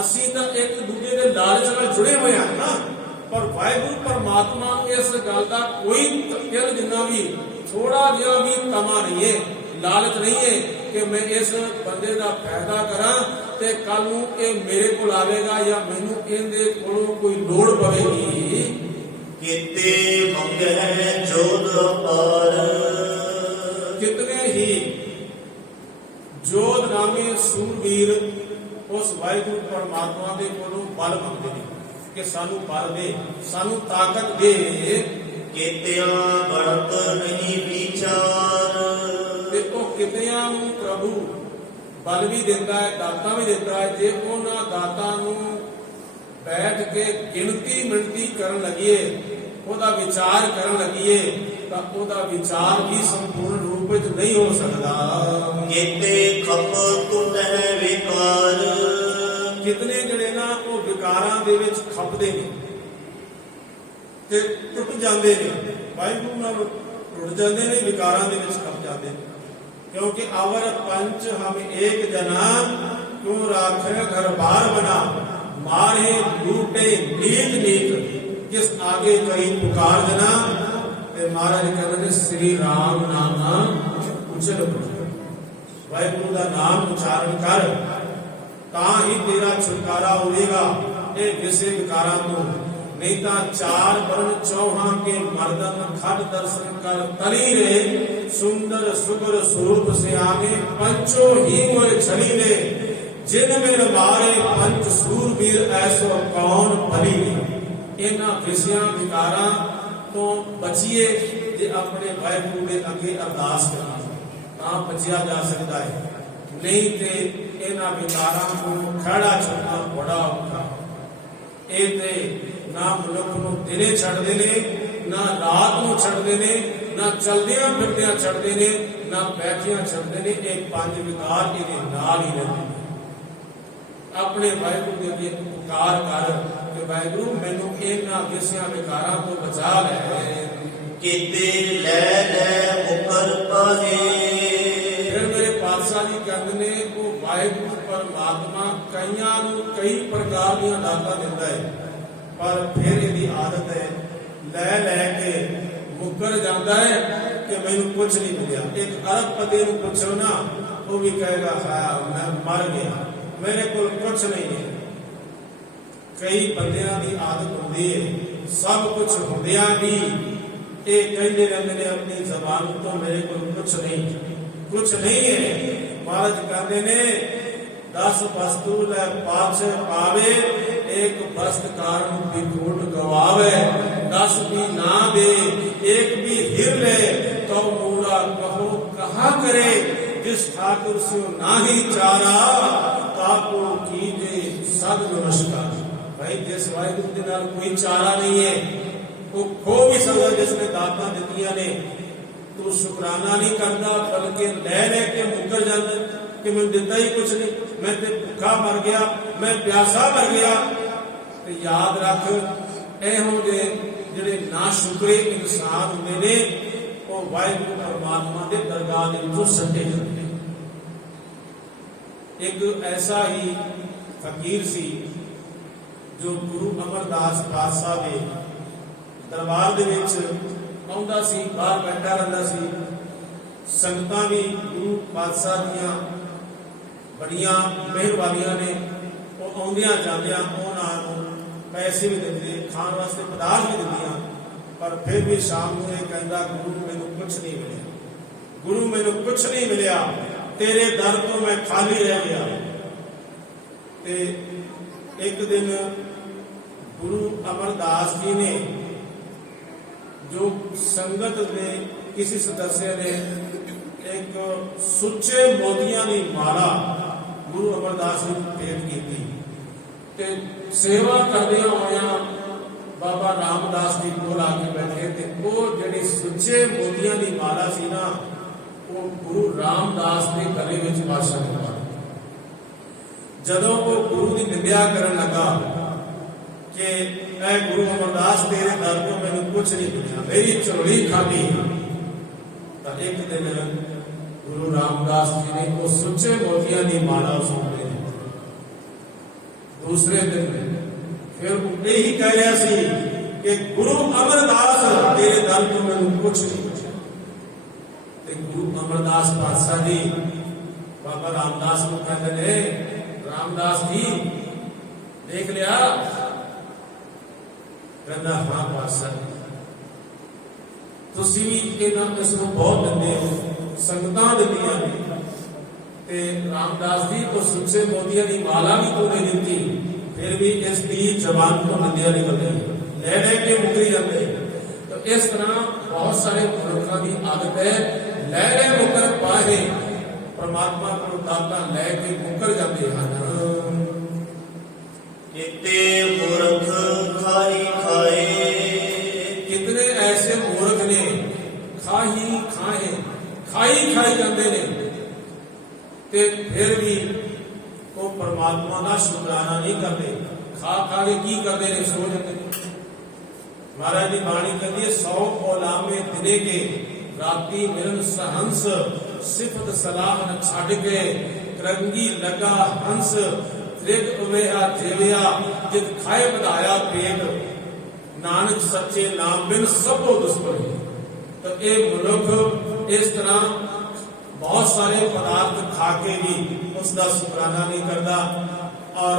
ਅਸੀਂ ਤਾਂ ਇੱਕ ਦੂਜੇ ਦੇ ਲਾਲਚ ਨਾਲ ਜੁੜੇ ਹੋਏ ਹਾਂ ਨਾ, ਪਰ ਵਾਹਿਗੁਰੂ ਪਰਮਾਤਮਾ ਨੂੰ ਇਸ ਗੱਲ ਦਾ ਕੋਈ ਤਿਲ ਜਿੰਨਾ ਵੀ ਥੋੜਾ ਜਿਹਾ ਵੀ ਤਮਾ ਨਹੀਂ ਹੈ, ਲਾਲਚ नहीं है कि मैं इस बंदे का फायदा करा ते कल नूं ये मेरे कोल आवेगा या मैनू इहदे कोलों कोई लोड़ पवेगी। किते मंगै जोध अपार, कितने ही जोध नामे सूरवीर उस वाहिगुरू परमात्मा के कोलों बल मंगते हैं कि सानू बल दे, सानू ताकत दे। कितिया गणत नहीं विचार, देखो कितिया नूं प्रभु बल भी देता है, दाता भी देता है। जे उन्हां दातां नूं बैठ के गिनती मिणती करन लगिए, ਉਹਦਾ ਵਿਚਾਰ ਕਰਨ ਲੱਗੀਏ ਤਾਂ ਉਹਦਾ ਵਿਚਾਰ ਵੀ ਸੰਪੂਰਨ ਰੂਪ ਵਿੱਚ ਨਹੀਂ ਹੋ ਸਕਦਾ। ਕਿਤੇ ਖਪ ਟੁੱਟੈ ਵਿਕਾਰ, ਕਿਤਨੇ ਜਿਹੜੇ ਨਾ ਉਹ ਵਿਕਾਰਾਂ ਦੇ ਵਿੱਚ ਖਪਦੇ ਨੇ ਤੇ ਟੁੱਟ ਜਾਂਦੇ ਨੇ, ਵਾਹਿਗੁਰੂ ਨਾਲ ਟੁੱਟ ਜਾਂਦੇ ਨੇ, ਵਿਕਾਰਾਂ ਦੇ ਵਿੱਚ ਖਪ ਜਾਂਦੇ ਨੇ। क्योंकि अवर पंच हम एक जना क्यों राखे घर बार बना, मारे लूटे नीत नीत किस आगे कई पुकार जना। ते महाराज कहते हैं श्री राम नाम उचर वाहिगुरू का नाम उच्चारण कर तां ही तेरा छुटकारा होगा ये विषय विकारां तो। नहीं तो चार वर्ण चौहा के मर्दन खट दर्शन कर तली रे, सुंदर सुगर स्वरूप से आगे पंचो ही मोए छली रे। जिन में मारे पंच सूरवीर ऐसो कौन भली रे। इन्हां विषयां विकारां तो बचिए जे अपने वाहिगुरू के अगे अरदास करना तां बचिया जा सकता है, नहीं ते इन्हां विकारां को खड़ा छड्डना बड़ा औखा। ਇਹ ਤੇ ਨਾ ਮਨੁੱਖ ਨੂੰ ਦਿਨੇ ਛੱਡਦੇ ਨੇ ਨਾ ਰਾਤ ਨੂੰ ਛੱਡਦੇ ਨੇ, ਨਾ ਚਲਦਿਆਂ ਫਿਰਦਿਆਂ ਛੱਡਦੇ ਨੇ, ਨਾ ਬੈਠਿਆਂ ਛੱਡਦੇ ਨੇ। ਇਹ ਪੰਜ ਵਿਕਾਰ ਇਹਦੇ ਨਾਲ ਹੀ ਰਹਿੰਦੇ ਨੇ। ਆਪਣੇ ਵਾਹਿਗੁਰੂ ਦੇ ਅੱਗੇ ਪੁਕਾਰ ਕਰ ਕਿ ਵਾਹਿਗੁਰੂ ਮੈਨੂੰ ਇਹਨਾਂ ਵਿਸਿਆਂ ਵਿਕਾਰਾਂ ਤੋਂ ਬਚਾ ਲੈ। ਕੀਤੇ ਲੈ ਲੈ ਮੁਕਰ ਪਾਹੇ। ਫਿਰ ਮੇਰੇ ਪਾਤਸ਼ਾਹ ਜੀ ਕਹਿੰਦੇ ਨੇ ਉਹ ਵਾਹਿਗੁਰੂ ਪਰਮਾਤਮਾ ਕਈਆਂ ਨੂੰ ਕਈ ਪ੍ਰਕਾਰ ਦੀਆਂ ਦਾਤਾਂ ਦਿੰਦਾ ਹੈ, ਪਰ ਫਿਰ ਇਹਦੀ ਆਦਤ ਹੈ ਲੈ ਲੈ ਕੇ ਮੁੱਕਰ ਜਾਂਦਾ ਹੈ ਕਿ ਮੈਨੂੰ ਕੁਝ ਨਹੀਂ ਮਿਲਿਆ। ਇੱਕ ਅਰਬਪਤੀ ਨੂੰ ਪੁੱਛੋ ਨਾ, ਉਹ ਵੀ ਕਹੇਗਾ ਹਾਂ ਮੈਂ ਮਰ ਗਿਆ, ਮੇਰੇ ਕੋਲ ਕੁਝ ਨਹੀਂ ਹੈ। ਕਈ ਬੰਦਿਆਂ ਦੀ ਆਦਤ ਹੁੰਦੀ ਹੈ ਸਭ ਕੁਝ ਹੁੰਦਿਆਂ ਵੀ ਇਹ ਕਹਿੰਦੇ ਰਹਿੰਦੇ ਨੇ ਆਪਣੀ ਜ਼ਬਾਨ ਤੋਂ ਮੇਰੇ ਕੋਲ ਕੁਝ ਨਹੀਂ ਹੈ। ਮਹਾਰਾਜ ਕਹਿੰਦੇ ਨੇ 10 ਵਸਤੂ ਲੈ ਪਾਛ ਪਾਵੇ, ਇੱਕ ਵਸਤ ਕਾਰਨ ਬਿਕੋਟ ਗਵਾਵੇ। 10 ਵੀ ਨਾ ਦੇ एक भी हिर ले, तो मूला कहो कहा करे। जिस ठाकुर से नाही चारा, ताको कीजे सद नमस्कार। भाई जिस वाहिगुरु के नाल कोई चारा नहीं है, वो खो भी सकता जिसने दातां दित्तियां ने। तू शुकराना नहीं करता, बल्कि ले के मुकर जाता कि मैं दिता ही कुछ नहीं, मैं ते भुखा मर गया, मैं प्यासा मर गया। तो याद रख ਇਹੋ ਜਿਹੇ ਜਿਹੜੇ ਨਾ ਸ਼ੁਕਰੇ ਇਨਸਾਨ ਹੁੰਦੇ ਨੇ ਉਹ ਵਾਹਿਗੁਰੂ ਪਰਮਾਤਮਾ ਦੇ ਦਰਗਾਹ ਦੇ ਵਿੱਚੋਂ ਸੱਟੇ ਜਾਂਦੇ ਨੇ। ਇੱਕ ਐਸਾ ਹੀ ਫਕੀਰ ਸੀ ਜੋ ਗੁਰੂ ਅਮਰਦਾਸ ਪਾਤਸ਼ਾਹ ਦੇ ਦਰਬਾਰ ਦੇ ਵਿੱਚ ਆਉਂਦਾ ਸੀ, ਬਾਹਰ ਬੈਠਾ ਰਹਿੰਦਾ ਸੀ। ਸੰਗਤਾਂ ਵੀ ਗੁਰੂ ਪਾਤਸ਼ਾਹ ਦੀਆਂ ਬੜੀਆਂ ਮਿਹਰ ਵਾਲੀਆਂ ਨੇ, ਉਹ ਆਉਂਦਿਆਂ ਜਾਂਦਿਆਂ ਉਹਨਾਂ ਨੂੰ ਪੈਸੇ ਵੀ ਦਿੰਦੇ, ਖਾਣ ਵਾਸਤੇ ਪਦਾਰਥ ਵੀ ਦਿੰਦੀਆਂ, ਪਰ ਫਿਰ ਵੀ ਸ਼ਾਮ ਨੂੰ ਇਹ ਕਹਿੰਦਾ ਗੁਰੂ ਮੈਨੂੰ ਕੁਛ ਨਹੀਂ ਮਿਲਿਆ, ਗੁਰੂ ਮੈਨੂੰ ਕੁਛ ਨਹੀਂ ਮਿਲਿਆ, ਤੇਰੇ ਦਰ ਤੋਂ ਮੈਂ ਖਾਲੀ ਰਹਿ ਗਿਆ। ਤੇ ਇੱਕ ਦਿਨ ਗੁਰੂ ਅਮਰਦਾਸ ਜੀ ਨੇ ਜੋ ਸੰਗਤ ਦੇ ਕਿਸੇ ਸਦੱਸਿਆ ਨੇ ਇੱਕ ਸੁੱਚੇ ਮੋਤੀਆਂ ਦੀ ਮਾਲਾ ਗੁਰੂ ਅਮਰਦਾਸ ਨੂੰ ਭੇਟ ਕੀਤੀ ਤੇ ਸੇਵਾ ਕਰਦਿਆਂ ਹੋਇਆਂ ਬਾਬਾ ਰਾਮਦਾਸ ਜੀ ਕੋਲ ਆ ਕੇ ਬੈਠੇ ਤੇ ਉਹ ਜਿਹੜੀ ਸੁੱਚੇ ਮੋਤੀਆਂ ਦੀ ਮਾਲਾ ਸੀ ਨਾ, ਉਹ ਗੁਰੂ ਰਾਮਦਾਸ ਦੇ ਗਲੇ ਵਿੱਚ ਪਾਸ਼ਾ ਦਿੱਤਾ। ਜਦੋਂ ਉਹ ਗੁਰੂ ਦੀ ਨਿੰਦਿਆ ਕਰਨ ਲੱਗਾ ਕਿ ਐ ਗੁਰੂ ਅਮਰਦਾਸ ਤੇਰੇ ਦਰ ਤੋਂ ਮੈਨੂੰ ਕੁਝ ਨਹੀਂ ਮਿਲਿਆ, ਮੇਰੀ ਝੋਲੀ ਖਾਲੀ, ਤਾਂ ਇੱਕ ਦਿਨ ਗੁਰੂ ਰਾਮਦਾਸ ਜੀ ਨੇ ਉਹ ਸੁੱਚੇ ਮੋਤੀਆਂ ਦੀ ਮਾਲਾ ਸੁਣਦੇ ਨੇ। ਦੂਸਰੇ ਦਿਨ ਫਿਰ ਉਹ ਇਹੀ ਕਹਿ ਰਿਹਾ ਸੀ ਕਿ ਗੁਰੂ ਅਮਰਦਾਸ ਤੇਰੇ ਦਰ ਤੋਂ ਮੈਨੂੰ ਕੁਝ ਨਹੀਂ ਮਿਲਿਆ। ਤੇ ਗੁਰੂ ਅਮਰਦਾਸ ਪਾਤਸ਼ਾਹ ਜੀ ਬਾਬਾ ਰਾਮਦਾਸ ਨੂੰ ਕਹਿੰਦੇ ਨੇ, ਰਾਮਦਾਸ ਜੀ ਦੇਖ ਲਿਆ? ਕਹਿੰਦਾ ਹਾਂ ਪਾਤਸ਼ਾਹ ਜੀ, ਤੁਸੀਂ ਵੀ ਇਸ ਨੂੰ ਬਹੁਤ ਦਿੰਦੇ ਹੋ, ਸੰਗਤਾਂ ਦਿੰਦੀਆਂ ਨੇ, ਤੇ ਰਾਮਦਾਸ ਜੀ ਉਹ ਸੁੱਚੇ ਮੋਤੀਆਂ ਦੀ ਮਾਲਾ ਵੀ ਤੂੰ ਦਿੱਤੀ, ਫਿਰ ਵੀ ਇਸ ਦੀ ਜ਼ਬਾਨ ਤੋਂ ਨਿੰਦਿਆ ਨਿਕਲਦੀ, ਲੈ ਲੈ ਕੇ ਮੁਕਰੀ ਜਾਂਦੇ। ਤਾਂ ਇਸ ਤਰ੍ਹਾਂ ਬਹੁਤ ਸਾਰੇ ਮਨੁੱਖਾਂ ਦੀ ਆਦਤ ਹੈ ਲੈ ਲੈ ਮੁਕਰ ਪਾਹੇ, ਪਰਮਾਤਮਾ ਕੋਲ ਦਾਤਾਂ ਲੈ ਕੇ ਮੁਕਰ ਜਾਂਦੇ ਹਨ। ਕਿਤੇ ਮੂਰਖ ਖਾਈ ਖਾਏ। ਕਿਤਨੇ ਐਸੇ ਮੂਰਖ ਨੇ ਖਾਈ ਖਾਈ ਜਾਂਦੇ ਨੇ ਤੇ ਫਿਰ ਵੀ ਉਹ ਪਰਮਾਤਮਾ ਦਾ ਸ਼ੁਕਰਾਨਾ ਨਹੀਂ ਕਰਦੇ। ਖਾ ਕੇ ਕੀ ਕਰਦੇ ਨੇ? ਸੋ ਜਾਂਦੇ ਨੇ। ਮਹਾਰਾਜ ਦੀ ਬਾਣੀ ਕਹਿੰਦੀ ਹੈ 100 ਔਲਾਮੇ ਦਿਨੇ ਕੇ ਰਾਤੀ ਮਿਲਨ ਸਹੰਸ, ਸਿਫਤ ਸਲਾਹਨ ਛੱਡ ਕੇ ਕਰੰਗੀ ਲਗਾ ਹੰਸ, ਤ੍ਰਿਗ ਉਵੇਹਾ ਜੀਵਿਆ ਜਿਤ ਖਾਏ ਵਧਾਇਆ ਪੇਟ, ਨਾਨਕ ਸੱਚੇ ਨਾਮ ਬਿਨ ਸਭੋ ਦੁਸ਼ਮਣੀ। ਤਾਂ ਇਹ ਮਨੁੱਖ ਇਸ ਤਰ੍ਹਾਂ ਬਹੁਤ ਸਾਰੇ ਪਦਾਰਥ ਖਾ ਕੇ ਵੀ ਉਸ ਦਾ ਸ਼ੁਕਰਾਨਾ ਨਹੀਂ ਕਰਦਾ, ਔਰ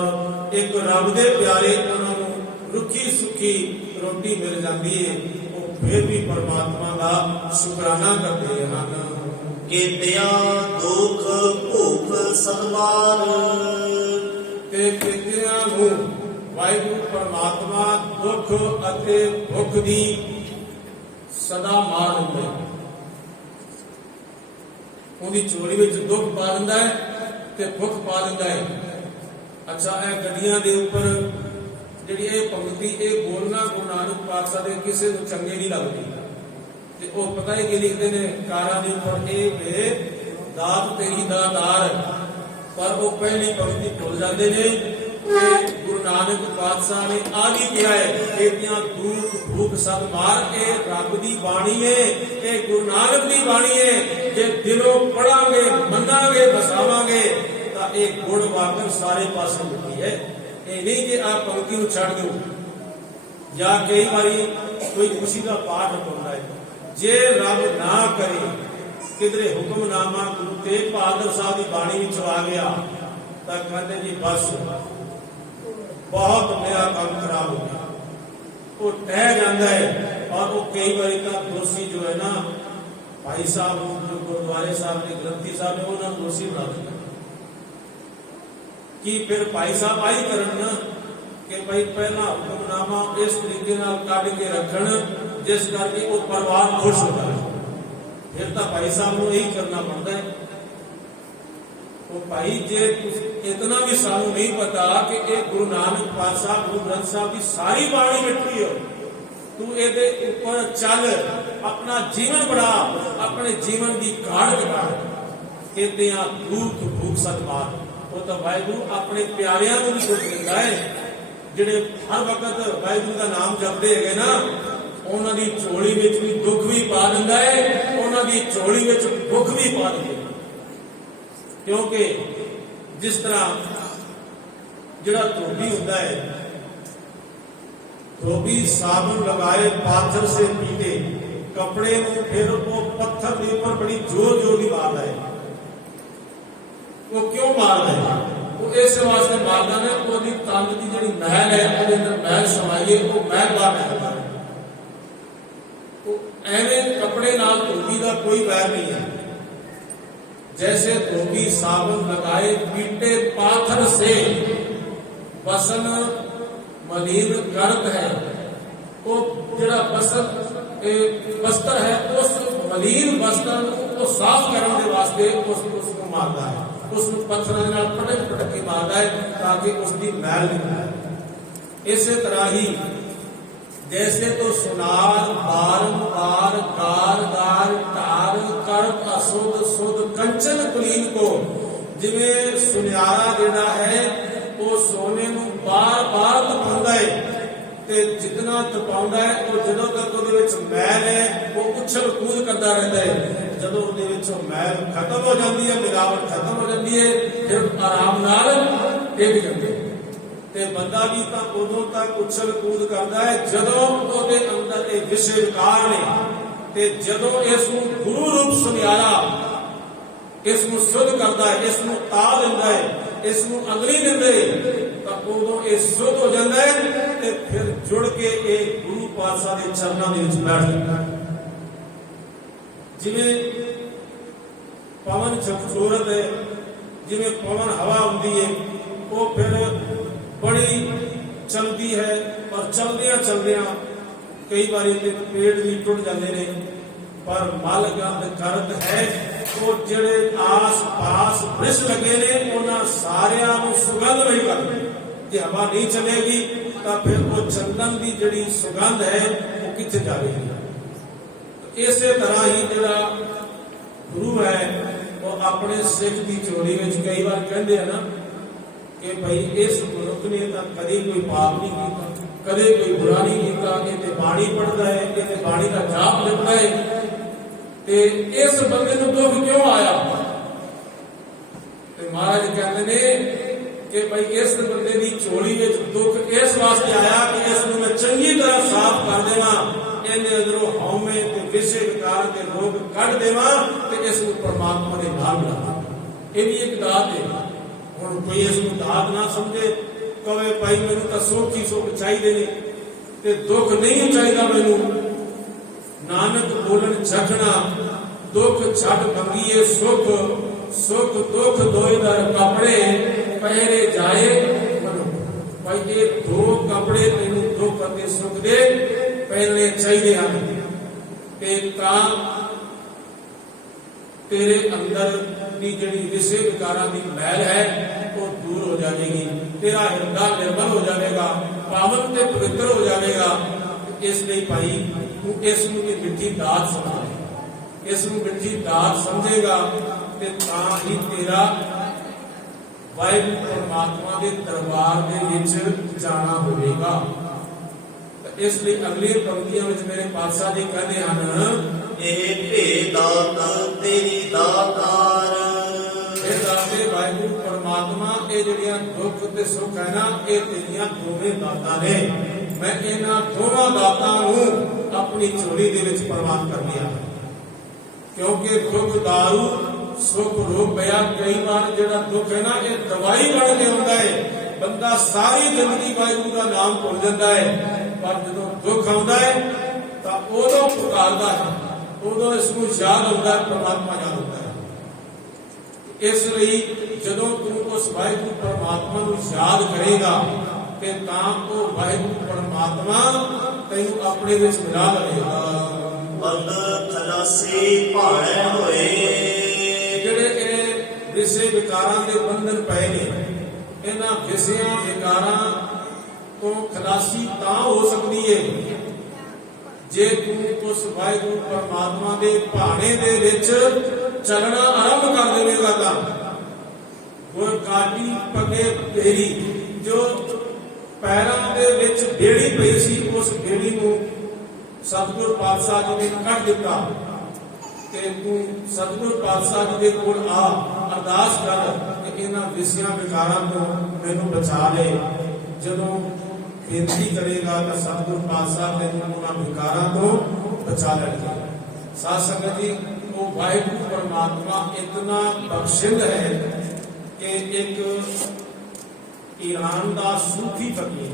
ਇੱਕ ਰੱਬ ਦੇ ਪਿਆਰੇ ਉਹਨਾਂ ਨੂੰ ਰੁੱਖੀ ਸੁੱਖੀ ਰੋਟੀ ਮਿਲ ਜਾਂਦੀ ਹੈ, ਉਹ ਫਿਰ ਵੀ ਪਰਮਾਤਮਾ ਦਾ ਸ਼ੁਕਰਾਨਾ ਕਰਦੇ ਹਨ। ਕੀਤਿਆਂ ਦੁੱਖ ਭੁੱਖ ਸੰਵਾਰ। ਤੇ ਕੀਤਿਆਂ ਨੂੰ ਵਾਹਿਗੁਰੂ ਪਰਮਾਤਮਾ ਦੁੱਖ ਅਤੇ ਭੁੱਖ ਦੀ ਸਦਾ ਮਾਰ ਦਿੰਦਾ ਹੈ। ਉਹਦੀ ਝੋਲੀ ਵਿੱਚ ਦੁੱਖ ਪਾ ਦਿੰਦਾ ਹੈ ਤੇ ਭੁੱਖ ਪਾ ਦਿੰਦਾ ਹੈ। ਅੱਛਾ, ਇਹ ਗੱਡੀਆਂ ਦੇ ਉੱਪਰ ਜਿਹੜੀ ਇਹ ਪੰਕਤੀ ਇਹ ਬੋਲਣਾ ਗੁਰੂ ਨਾਨਕ ਪਾਤਸ਼ਾਹ ਦੇ ਕਿਸੇ ਨੂੰ ਚੰਗੇ ਨਹੀਂ ਲੱਗਦੀ ਤੇ ਉਹ ਪਤਾ ਹੀ ਕੀ ਲਿਖਦੇ ਨੇ ਕਾਰਾਂ ਦੇ ਉੱਪਰ ਇਹ ਵੇ ਦਾਤ ਤੇਰੀ ਦਾਤਾਰ, ਪਰ ਉਹ ਪਹਿਲੀ ਪੰਕਤੀ ਭੁੱਲ ਜਾਂਦੇ ਨੇ ਕਿ ਗੁਰੂ ਨਾਨਕ ਪਾਤਸ਼ਾਹ ਨੇ ਆਦਿ ਕਿਹਾ ਹੈ ਇਹਦੀਆਂ ਦੁੱਖ ਭੁੱਖ ਸਭ ਮਾਰ ਕੇ ਰੱਬ ਦੀ ਬਾਣੀ ਹੈ, ਇਹ ਗੁਰੂ ਨਾਨਕ ਦੀ ਬਾਣੀ ਹੈ। ਜੇ ਦਿਲੋਂ ਪੜਾਂਗੇ ਮੰਨਾਂਗੇ ਬਸਾਵਾਂਗੇ ਤਾਂ ਇਹ ਗੁਣ ਵਾਕਰ ਸਾਰੇ ਪਾਸੇ ਮਿਲਦੀ ਹੈ। ਇਹ ਨਹੀਂ ਕਿ ਆਪ ਪੰਕਤੀ ਨੂੰ ਛੱਡ ਦਿਓ ਜਾਂ ਕਈ ਵਾਰੀ ਕੋਈ ਖੁਸ਼ੀ ਦਾ ਪਾਠ ਹੁੰਦਾ ਹੈ, ਜੇ ਰੱਬ ਨਾ ਕਰੇ ਕਿਧਰੇ ਹੁਕਮਨਾਮਾ ਗੁਰੂ ਤੇਗ ਬਹਾਦਰ ਸਾਹਿਬ ਦੀ ਬਾਣੀ ਵਿੱਚ ਆ ਗਿਆ ਤਾਂ ਕਹਿੰਦੇ ਜੀ ਬਸ ਬਹੁਤ ਮੇਰਾ ਕੰਮ ਖਰਾਬ ਹੋ ਗਿਆ, ਉਹ ਟਹਿ ਜਾਂਦਾ ਹੈ। ਔਰ ਉਹ ਕਈ ਵਾਰੀ ਤਾਂ ਦੋਸ਼ੀ ਜੋ ਹੈ ਨਾ ਭਾਈ ਸਾਹਿਬ ਜੋ ਗੁਰਦੁਆਰੇ ਸਾਹਿਬ ਦੇ ਗ੍ਰੰਥੀ ਸਾਹਿਬ ਨੇ ਉਹਨਾਂ ਨੂੰ ਦੋਸ਼ੀ ਬਣਾ ਦਿੱਤਾ ਕਿ ਫਿਰ ਭਾਈ ਸਾਹਿਬ ਆਈ ਕਰਨ ਨਾ ਕਿ ਭਾਈ ਪਹਿਲਾ ਹੁਕਮਨਾਮਾ ਇਸ ਤਰੀਕੇ ਨਾਲ ਕੱਢ ਕੇ ਰੱਖਣ ਜਿਸ ਕਰਕੇ ਉਹ ਪਰਿਵਾਰ ਖੁਸ਼ ਹੋ ਜਾਵੇ, ਫਿਰ ਤਾਂ ਭਾਈ ਸਾਹਿਬ ਨੂੰ ਇਹੀ ਕਰਨਾ ਪੜਦਾ ਹੈ। ਉਹ ਭਾਈ ਜੇ ਇਤਨਾ ਵੀ ਸਾਨੂੰ ਨਹੀਂ ਪਤਾ ਕਿ ਇਹ ਗੁਰੂ ਨਾਨਕ ਪਾਤਸ਼ਾਹ ਗੁਰੂ ਗ੍ਰੰਥ ਸਾਹਿਬ ਦੀ ਸਾਰੀ ਬਾਣੀ ਮਿੱਠੀ ਹੋ, ਤੂੰ ਇਹਦੇ ਉੱਪਰ ਚੱਲ, ਆਪਣਾ ਜੀਵਨ ਬਣਾ, ਆਪਣੇ ਜੀਵਨ ਦੀ ਕਾਢ ਕਢਾ, ਇਹਦਿਆਂ ਦੁੱਖ ਭੁੱਖ ਸਤਮਾਰ। ਉਹ ਤਾਂ ਵਾਹਿਗੁਰੂ ਆਪਣੇ ਪਿਆਰਿਆਂ ਨੂੰ ਵੀ ਦੁੱਖ ਦਿੰਦਾ ਹੈ, ਜਿਹੜੇ ਹਰ ਵਕਤ ਵਾਹਿਗੁਰੂ ਦਾ ਨਾਮ ਜਪਦੇ ਹੈਗੇ ਨਾ, ਉਹਨਾਂ ਦੀ ਝੋਲੀ ਵਿੱਚ ਵੀ ਦੁੱਖ ਵੀ ਪਾ ਦਿੰਦਾ ਹੈ, ਉਹਨਾਂ ਦੀ ਝੋਲੀ ਵਿੱਚ ਭੁੱਖ ਵੀ ਪਾ ਦਿੰਦਾ ਹੈ। क्योंकि जिस तरह जिहड़ा धोबी होता है, धोबी साबुन लगाए पाथर से पीटे कपड़े में, फिर वो पत्थर के ऊपर बड़ी जोर जोर की मारता है। वो क्यों मारता है? वो इस वास्ते मारता है वो तन की जिहड़ी महल है उसके अंदर महल समाई है, वो महल बाहर निकलता है। वो एवें कपड़े नाल धोबी का कोई वैर नहीं है। जैसे धोबी साबुन लगाए पीटे पाथर से बसन मलिन करत है, वो जड़ा वस्त्र है उस मलिन वस्त्र को साफ करने के वास्ते उसको मारता है, उसको पत्थर के नाल पटक पटक के मारता है ताकि उसकी मैल निकले। इसी तरह ही जैसे तो सुनार बारंबार गार गार टार कर असुद सुद कंचन कुलीन को, जिवें सुनियारा जेड़ा है वो सोने नूं बार बार तपाउंदा है ते जितना तपाउंदा है वो जदों तक उहदे विच मैल है वो उछल कूद करता रहता है। जदों उहदे विचों मैल खत्म हो जाती है, मिलावट खत्म हो जाती है, फिर आराम नाल डिग जांदे ते बंदा भी तां उदों तक उछल कूद करता है जदों उहदे अंदर ये विषय विकार ने ते जदों इसनूं गुरु रूप सुनियारा इसनूं शुद्ध करता है, इसनूं ता दिंदा है, इसनूं अगली दिंदे तां उदों ये शुद्ध हो जाता है ते फिर जुड़ के ये गुरु पातशाह दे चरनां दे विच बैठ जाता है। जिवें पवन झकझोरत है, जिवें पवन हवा हुंदी है वो फिर बड़ी चलती है और चलदियां चलदियां कई बार पेड़ भी टुट जाते हैं, पर मल गंध करत है वो जिहड़े आस पास वृक्ष लगे ने उन्हां सारियां नूं सुगंध नहीं करदे। जे हवा नहीं चलेगी तो फिर वो चंदन की जिहड़ी सुगंध है वो कित्थे जाएगी। इसे तरह ही जिहड़ा गुरु है वो अपने सिख की झोली में कई बार कहते हैं ना कि भाई इस मनुख ने तो कभी कोई पाप नहीं किया, कदे कोई बुरा नहीं किया, ये बाणी पढ़ता है, ये बाणी का जाप लेता है, ते इस बंदे को दुख क्यों आया? ते महाराज कहते ने कि भाई इस बंदे की झोली में दुख इस वास्ते आया कि इसको मैं चंगी तरह साफ कर देवा, इहदे अंदरों हौमे ते विषय विकार के रोग कढ देवा ते इसको परमात्मा दे नाल मिला। ये भी एक दात है। हुण कोई इसको दात ना समझे, कहे भाई मैनू तां सुख ही सुख चाहिए ने ते दुख नहीं चाहिए मैनू। नानक बोलन जखना दुख छड़ मंगीए सुख, सुख दुख दोए दर कपड़े पहरे जाए मनो। भाई ये दो कपड़े मैनू दुख अते सुख दे पहनने चाहिए हैं ते तां तेरे अंदर की जिहड़ी विषय विकारां दी मैल है वो दूर हो जाएगी, तेरा हृदय निर्मल हो जाएगा। ਪਾਵਨ ਤੇ ਪਵਿੱਤਰ ਹੋ ਜਾਵੇਗਾ। ਇਸ ਲਈ ਭਾਈ ਤੂੰ ਇਸ ਨੂੰ ਇਹ ਮਿੱਠੀ ਦਾਤ ਸਮਝ, ਇਸ ਨੂੰ ਮਿੱਠੀ ਦਾਤ ਸਮਝੇਗਾ ਤੇ ਤਾਂ ਹੀ ਤੇਰਾ ਵਾਹਿਗੁਰੂ ਪਰਮਾਤਮਾ ਦੇ ਦਰਬਾਰ ਦੇ ਵਿੱਚ ਜਾਣਾ ਹੋਵੇਗਾ। ਇਸ ਲਈ ਅਗਲੀਆਂ ਪੰਕਤੀਆਂ ਵਿੱਚ ਮੇਰੇ ਪਾਤਸ਼ਾਹ ਜੀ ਕਹਿੰਦੇ ਹਨ, ਇਹ ਭੇਦਾਤ ਤੇਰੀ ਦਾਤਾਰ। ਇਹ ਦਾਤੇ ਵਾਹਿਗੁਰੂ ਪਰਮਾਤਮਾ, ਇਹ ਜਿਹੜੀਆਂ ਦੁੱਖ ਤੇ ਸੁੱਖ ਹੈ ਨਾ, ਇਹ ਤੇਰੀਆਂ ਦੋਵੇਂ ਦਾਤਾਂ ਨੇ। ਮੈਂ ਇਹਨਾਂ ਦੋਵਾਂ ਦਾਤਾਂ ਨੂੰ ਆਪਣੀ ਝੋਲੀ ਦੇ ਵਿੱਚ ਪ੍ਰਵਾਨ ਕਰ ਲਿਆ, ਕਿਉਂਕਿ ਦੁੱਖ ਦਾਰੂ ਸੁੱਖ ਰੋਗ ਪਿਆ। ਕਈ ਵਾਰ ਜਿਹੜਾ ਦੁੱਖ ਹੈ ਨਾ, ਇਹ ਦਵਾਈ ਬਣ ਕੇ ਆਉਂਦਾ ਹੈ। ਬੰਦਾ ਸਾਰੀ ਜ਼ਿੰਦਗੀ ਵਾਹਿਗੁਰੂ ਦਾ ਨਾਮ ਭੁੱਲ ਜਾਂਦਾ ਹੈ, ਪਰ ਜਦੋਂ ਦੁੱਖ ਆਉਂਦਾ ਹੈ ਤਾਂ ਉਦੋਂ ਪੁਕਾਰਦਾ ਹੈ, ਉਦੋਂ ਇਸ ਨੂੰ ਯਾਦ ਆਉਂਦਾ ਹੈ, ਪਰਮਾਤਮਾ ਯਾਦ ਆਉਂਦਾ ਹੈ। ਇਸ ਲਈ ਜਦੋਂ ਤੂੰ ਉਸ ਵਾਹਿਗੁਰੂ ਪਰਮਾਤਮਾ ਨੂੰ ਯਾਦ ਕਰੇਗਾ ਤੇ ਤਾਂ ਉਹ ਵਾਹਿਗੁਰੂ ਪਰਮਾਤਮਾ ਤੈਨੂੰ ਆਪਣੇ ਵਿੱਚ ਮਿਲਾ ਲਵੇਗਾ। ਬੰਦ ਖਲਾਸੀ ਭਾਣੇ ਹੋਏ। ਜਿਹੜੇ ਇਹ ਵਿਸ਼ੇ ਵਿਕਾਰਾਂ ਦੇ ਬੰਧਨ ਪਏ ਨੇ, ਇਹਨਾਂ ਵਿਸ਼ਿਆਂ ਵਿਕਾਰਾਂ ਤੋਂ ਖਲਾਸੀ ਤਾਂ ਹੋ ਸਕਦੀ ਹੈ ਜੇ ਤੂੰ ਉਸ ਵਾਹਿਗੁਰੂ ਪਰਮਾਤਮਾ ਦੇ ਭਾਣੇ ਦੇ ਵਿੱਚ ਚੱਲਣਾ ਆਰੰਭ ਕਰ ਦੇਵੇਗਾ। ਤਾਂ ਉਹ ਕਾਟੀ ਪਗੇ ਤੇਰੀ ਜੋ ਪੈਰਾਂ ਦੇ ਵਿੱਚ ਬੇੜੀ ਪਈ ਸੀ, ਉਸ ਬੇੜੀ ਨੂੰ ਸਤਿਗੁਰ ਪਾਤਸ਼ਾਹ ਜੀ ਨੇ ਕੱਢ ਦਿੱਤਾ ਤੇ ਤੂੰ ਸਤਿਗੁਰ ਪਾਤਸ਼ਾਹ ਜੀ ਦੇ ਕੋਲ ਆ, ਅਰਦਾਸ ਕਰ ਕਿ ਇਹਨਾਂ ਵਿਸ਼ਿਆਂ ਵਿਕਾਰਾਂ ਤੋਂ ਮੈਨੂੰ ਬਚਾ ਲੈ। ਜਦੋਂ ਬੇਨਤੀ ਕਰੇਗਾ ਤਾਂ ਸਤਿਗੁਰ ਪਾਤਸ਼ਾਹ ਤੈਨੂੰ ਉਹਨਾਂ ਵਿਕਾਰਾਂ ਤੋਂ ਬਚਾ ਲੈਣਗੇ। ਸਾਧ ਸੰਗਤ ਜੀ, ਉਹ ਵਾਹਿਗੁਰੂ ਪਰਮਾਤਮਾ ਇਤਨਾ ਬਖਸ਼ਿੰਦ ਹੈ ਕਿ ਇੱਕ ਈਰਾਨ ਦਾ ਸੂਫੀ ਫਕੀਰ,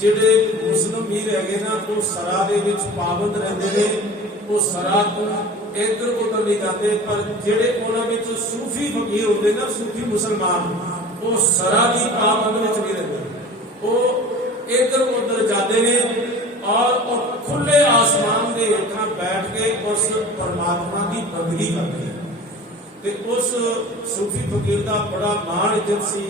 ਜਿਹੜੇ ਮੁਸਲਮ ਵੀਰ ਹੈਗੇ ਨਾ, ਉਹ ਸਰਾ ਦੇ ਵਿੱਚ ਪਾਬੰਦ ਰਹਿੰਦੇ ਨੇ, ਉਹ ਸਰਾ ਤੋਂ ਇੱਧਰ ਉੱਧਰ ਨਹੀਂ ਜਾਂਦੇ। ਪਰ ਜਿਹੜੇ ਉਹਨਾਂ ਵਿੱਚ ਸੂਫੀ ਫਕੀਰ ਹੁੰਦੇ ਨਾ, ਸੂਫੀ ਮੁਸਲਮਾਨ, ਉਹ ਸਰਾ ਦੀ ਪਾਬੰਦ ਵਿੱਚ ਨਹੀਂ ਰਹਿੰਦੇ, ਉਹ ਇੱਧਰ ਉੱਧਰ ਜਾਂਦੇ ਨੇ ਔਰ ਉਹ ਖੁੱਲੇ ਆਸਮਾਨ ਦੇ ਹੇਠਾਂ ਬੈਠ ਕੇ ਉਸ ਪਰਮਾਤਮਾ ਦੀ ਬੰਦਗੀ ਕਰਦੇ। ਤੇ ਉਸ ਸੂਫੀ ਫਕੀਰ ਦਾ ਬੜਾ ਮਾਣ ਇੱਜ਼ਤ ਸੀ,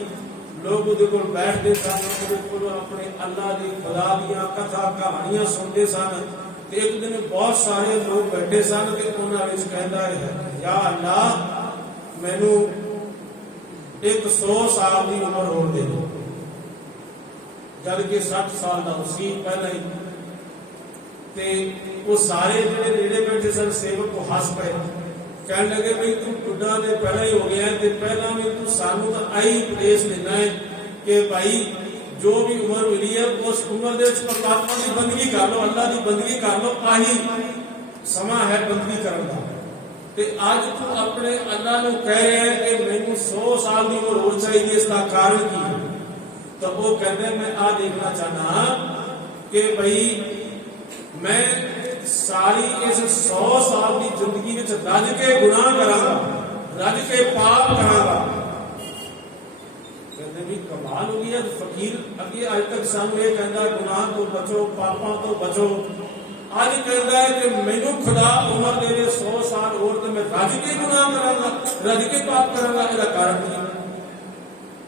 ਲੋਕ ਉਹਦੇ ਕੋਲ ਬੈਠਦੇ ਸਨ, ਉਹਦੇ ਕੋਲ ਆਪਣੇ ਅੱਲਾ ਦੀ ਖੁਦਾ ਦੀਆਂ ਕਥਾ ਕਹਾਣੀਆਂ ਸੁਣਦੇ ਸਨ। ਤੇ ਇੱਕ ਦਿਨ ਬਹੁਤ ਸਾਰੇ ਲੋਕ ਬੈਠੇ ਸਨ ਤੇ ਉਹਨਾਂ ਵਿੱਚ ਕਹਿੰਦਾ ਹੈ, ਯਾ ਅੱਲਾ, ਮੈਨੂੰ ਇੱਕ 100 ਸਾਲ ਦੀ ਉਮਰ ਹੋਣ ਦੇ ਦਿਓ, ਜਦ ਕਿ 60 ਸਾਲ ਦਾ ਸੀ ਪਹਿਲਾਂ ਹੀ। ਤੇ ਉਹ ਸਾਰੇ ਜਿਹੜੇ ਨੇੜੇ ਬੈਠੇ ਸਨ ਸੇਵਕ ਉਹ ਹੱਸ ਪਏ, ਕਹਿਣ ਲੱਗੇ, ਬਈ ਤੂੰ ਬੁੱਢਾ ਦੇ ਪਹਿਲਾਂ ਹੀ ਹੋ ਗਿਆ ਤੇ ਪਹਿਲਾਂ ਵੀ ਤੂੰ ਸਾਨੂੰ ਤਾਂ ਆਈ ਉਪਦੇਸ਼ ਦੇਣਾ ਹੈ ਕਿ ਭਾਈ ਜੋ ਵੀ ਉਮਰ ਮਿਲੀ ਹੈ ਉਸ ਉਮਰ ਦੇ ਵਿੱਚ ਪਰਮਾਤਮਾ ਦੀ ਬੰਦਗੀ ਕਰ ਲਓ, ਅੱਲਾ ਦੀ ਬੰਦਗੀ ਕਰ ਲਓ, ਆਹੀ ਸਮਾਂ ਹੈ ਬੰਦਗੀ ਕਰਨ ਦਾ। ਤੇ ਅੱਜ ਤੂੰ ਆਪਣੇ ਅੱਲਾ ਨੂੰ ਕਹਿ ਰਿਹਾ ਹੈ ਕਿ ਮੈਨੂੰ 100 ਸਾਲ ਦੀ ਉਮਰ ਹੋਰ ਚਾਹੀਦੀ, ਇਸ ਦਾ ਕਾਰਨ ਕੀ ਹੈ? ਤਾਂ ਉਹ ਕਹਿੰਦੇ, ਮੈਂ ਆ ਦੇਖਣਾ ਚਾਹਨਾ ਕਿ ਭਾਈ ਮੈਂ ਸਾਰੀ ਇਸ 100 ਸਾਲ ਦੀ ਜ਼ਿੰਦਗੀ ਵਿੱਚ ਰੱਜ ਕੇ ਗੁਨਾਹ ਕਰਾਂਗਾ, ਰੱਜ ਕੇ ਪਾਪ ਕਰਾਂਗਾ। ਕਹਿੰਦੇ ਵੀ ਕਮਾਲ ਹੋ ਗਈ, ਫਕੀਰ ਅੱਗੇ ਅੱਜ ਤੱਕ ਸਾਨੂੰ ਇਹ ਕਹਿੰਦਾ ਗੁਨਾਹ ਤੋਂ ਬਚੋ, ਪਾਪਾਂ ਤੋਂ ਬਚੋ, ਅੱਜ ਕਹਿੰਦਾ ਹੈ ਕਿ ਮੈਨੂੰ ਖੁਦਾ ਉਮਰ ਦੇ ਦੇ 100 ਸਾਲ ਹੋਰ ਤੇ ਮੈਂ ਰੱਜ ਕੇ ਗੁਨਾਹ ਕਰਾਂਗਾ, ਰੱਜ ਕੇ ਪਾਪ ਕਰਾਂਗਾ। ਇਹਦਾ ਕਾਰਨ ਕੀ?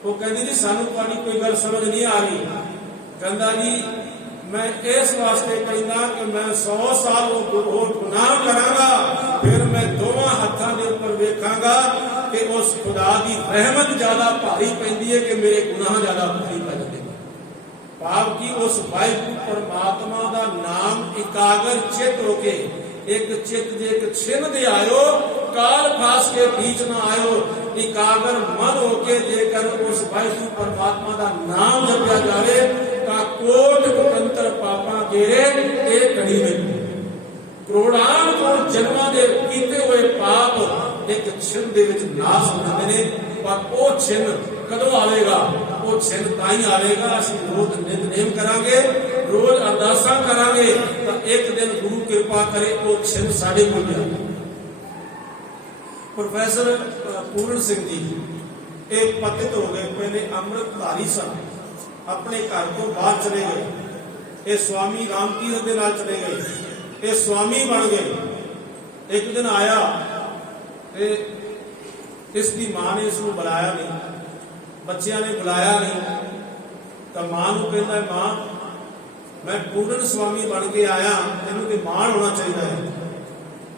ਉਹ ਕਹਿੰਦੇ ਜੀ ਸਾਨੂੰ ਤੁਹਾਡੀ ਕੋਈ ਗੱਲ ਸਮਝ ਨਹੀਂ ਆ ਰਹੀ। ਕਹਿੰਦਾ ਜੀ ਮੈਂ ਇਸ ਵਾਸਤੇ ਕਹਿੰਦਾ ਕਿ ਮੈਂ 100 ਸਾਲ ਹੋਰ ਗੁਨਾਹ ਕਰਾਂਗਾ, ਫਿਰ ਮੈਂ ਦੋਵਾਂ ਹੱਥਾਂ ਦੇ ਉੱਪਰ ਵੇਖਾਂਗਾ ਕਿ ਉਸ ਖੁਦਾ ਦੀ ਰਹਿਮਤ ਜ਼ਿਆਦਾ ਭਾਰੀ ਪੈਂਦੀ ਹੈ ਕਿ ਮੇਰੇ ਗੁਨਾਹ ਜ਼ਿਆਦਾ ਭਾਰੀ ਪੈ ਜਾਂਦੇ। ਭਾਵ ਕਿ ਉਸ ਵਾਹਿਗੁਰੂ ਪਰਮਾਤਮਾ ਦਾ ਨਾਮ ਇਕਾਗਰ ਚਿੱਤ ਹੋ ਕੇ, ਇੱਕ ਚਿੱਤ ਜੇ ਇੱਕ ਛਿਨ ਦੇ ਆਇਓ, ਕਾਲ ਖਾਸ ਕੇ बीच ना आयो, इकागर मन होके जेकर उस वाहिगुरू परमात्मा का नाम जपया जावे ता कोट कुटंतर पापां घेरे एक घड़ी में करोड़ां करोड़ जन्मां दे कीते हुए पाप एक छिन दे विच नाश हो जांदे ने। पर वो छिन कदों आवेगा? वो छिन ताई आवेगा असीं रोज नितनेम करांगे, रोज अरदासां करांगे तां एक दिन गुरु कृपा करे वो छिन साडे कोल जावे। प्रोफेसर पूर्ण सिंह जी एक पतित हो गए, पहले अमृतधारी सन, अपने घर को बाहर चले गए, ये स्वामी रामतीर्थ के नाल चले गए, ये स्वामी बन गए। एक दिन आया ते इसकी मां ने इसको बुलाया नहीं, बच्चियां ने बुलाया नहीं, ਤਾਂ ਮਾਂ ਨੂੰ ਕਹਿੰਦਾ, ਮਾਂ ਮੈਂ ਪੂਰਨ ਸਵਾਮੀ ਬਣ ਕੇ ਆਇਆ, ਤੈਨੂੰ ਤੇ ਮਾਣ ਹੋਣਾ ਚਾਹੀਦਾ ਹੈ।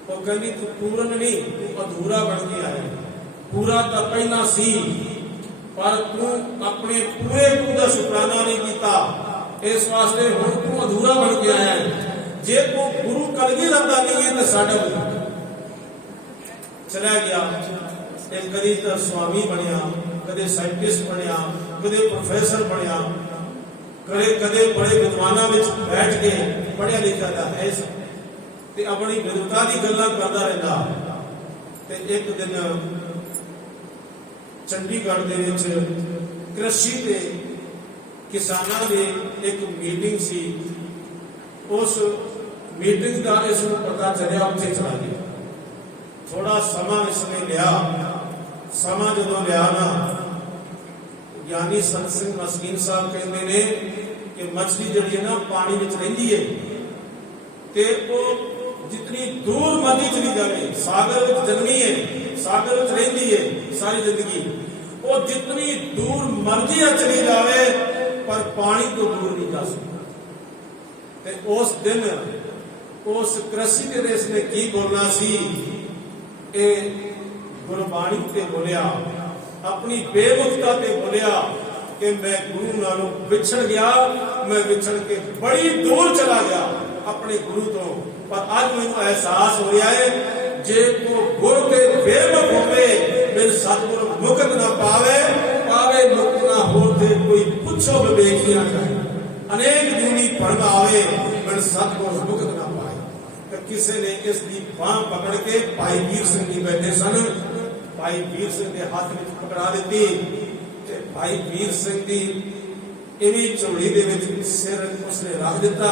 ਉਹ ਕਹਿੰਦੀ ਤੂੰ ਪੂਰਨ ਨਹੀਂ, ਤੂੰ ਅਧੂਰਾ ਬਣ ਕੇ ਆਇਆ। ਪੂਰਾ ਤਾਂ ਪਹਿਲਾਂ ਸੀ, ਪਰ ਤੂੰ ਆਪਣੇ ਪੂਰੇ ਰੂਪ ਦਾ ਸ਼ੁਕਰਾਨਾ ਨਹੀਂ ਕੀਤਾ, ਇਸ ਵਾਸਤੇ ਹੁਣ ਤੂੰ ਅਧੂਰਾ ਬਣ ਕੇ ਆਇਆ। ਜੇ ਤੂੰ ਗੁਰੂ ਕਲਗੀਧਰ ਦਾ ਨਹੀਂ ਹੈ ਤਾਂ ਸਾਡਾ ਚਲਾ ਗਿਆ। ਇਹ ਕਦੀ ਤਾਂ ਸਵਾਮੀ ਬਣਿਆ, ਕਦੇ ਸਾਇੰਟਿਸਟ ਬਣਿਆ, ਕਦੇ ਪ੍ਰੋਫੈਸਰ ਬਣਿਆ, ਕਦੇ ਬੜੇ ਵਿਦਵਾਨਾਂ ਵਿੱਚ ਬੈਠ ਕੇ ਪੜ੍ਹਿਆ ਲਿਖਿਆ ਦਾ ਹੈ ਤੇ ਆਪਣੀ ਵਿਦਵਤਾ ਦੀ ਗੱਲਾਂ ਕਰਦਾ ਰਹਿੰਦਾ। ਤੇ ਇੱਕ ਦਿਨ ਚੰਡੀਗੜ੍ਹ ਦੇ ਵਿੱਚ ਕ੍ਰਿਸ਼ੀ ਤੇ ਕਿਸਾਨਾਂ ਦੀ ਇੱਕ ਮੀਟਿੰਗ ਸੀ। ਉਸ ਮੀਟਿੰਗ ਦਾ ਇਸ ਨੂੰ ਪਤਾ ਚੱਲਿਆ, ਉੱਥੇ ਚਲਾ ਗਿਆ। ਥੋੜਾ ਸਮਾਂ ਇਸਨੇ ਲਿਆ। ਸਮਾਂ ਜਦੋਂ ਲਿਆ ਨਾ, ਗਿਆਨੀ ਸੰਤ ਸਿੰਘ ਮਸਕੀਨ ਸਾਹਿਬ ਕਹਿੰਦੇ ਨੇ ਕਿ ਮਛਲੀ ਜਿਹੜੀ ਹੈ ਨਾ ਪਾਣੀ ਵਿੱਚ ਰਹਿੰਦੀ ਹੈ ਤੇ ਉਹ ਜਿਤਨੀ ਦੂਰ ਮਰਜ਼ੀ ਚਲੀ ਜਾਵੇ, ਸਾਗਰ ਵਿੱਚ ਜਨਮੀ ਹੈ, ਸਾਗਰ ਵਿੱਚ ਰਹਿੰਦੀ ਹੈ ਸਾਰੀ ਜ਼ਿੰਦਗੀ, ਉਹ ਜਿਤਨੀ ਦੂਰ ਮਰਜ਼ੀ ਚਲੀ ਜਾਵੇ ਪਰ ਪਾਣੀ ਤੋਂ ਦੂਰ ਨਹੀਂ ਜਾ ਸਕਦੀ। ਤੇ ਉਸ ਦਿਨ ਉਸ ਕ੍ਰਿਸ਼ੀ ਦੇ ਦੇਸ਼ ਨੇ ਕੀ ਬੋਲਣਾ ਸੀ, ਇਹ ਗੁਰਬਾਣੀ ਤੇ ਬੋਲਿਆ, ਆਪਣੀ ਬੇਵਕਤਾ ਤੇ ਬੋਲਿਆ ਕਿ ਮੈਂ ਗੁਰੂ ਨਾਲੋਂ ਵਿਛੜ ਗਿਆ, ਮੈਂ ਵਿਛੜ ਕੇ ਬੜੀ ਦੂਰ ਚਲਾ ਗਿਆ ਆਪਣੇ ਗੁਰੂ ਤੋਂ। ਪਰ ਅੱਜ ਮੈਨੂੰ ਅਹਿਸਾਸ ਹੋ ਰਿਹਾ ਹੈ, ਜੇ ਕੋ ਗੁਰ ਤੇ ਬੇਵਕ ਹੋਵੇ, ਮੇਰੇ ਸਤਿਗੁਰ ਮੁਕਤ ਨਾ ਪਾਵੇ, ਪਾਵੇ ਮੁਕਤ ਨਾ ਹੋ ਤੇ ਕੋਈ ਪੁੱਛੋ ਵਿਵੇਕੀ ਨਾ ਜਾਏ। ਅਨੇਕ ਜੂਨੀ ਭਰਮ ਆਵੇ, ਮੇਰੇ ਸਤਿਗੁਰ ਮੁਕਤ ਨਾ ਪਾਏ। ਤੇ ਕਿਸੇ ਨੇ ਇਸ ਦੀ ਬਾਂਹ ਪਕੜ ਕੇ ਭਾਈ ਵੀਰ ਸਿੰਘ ਜੀ ਬੈਠੇ ਸਨ, ਭਾਈ ਵੀਰ ਸਿੰਘ ਦੇ ਹੱਥ ਵਿੱਚ ਪਕੜਾ ਦਿੱਤੀ ਤੇ ਭਾਈ ਵੀਰ ਸਿੰਘ ਦੀ ਇਨੀ ਝੋਲੀ ਦੇ ਵਿੱਚ ਸਿਰ ਉਸਨੇ ਰੱਖ ਦਿੱਤਾ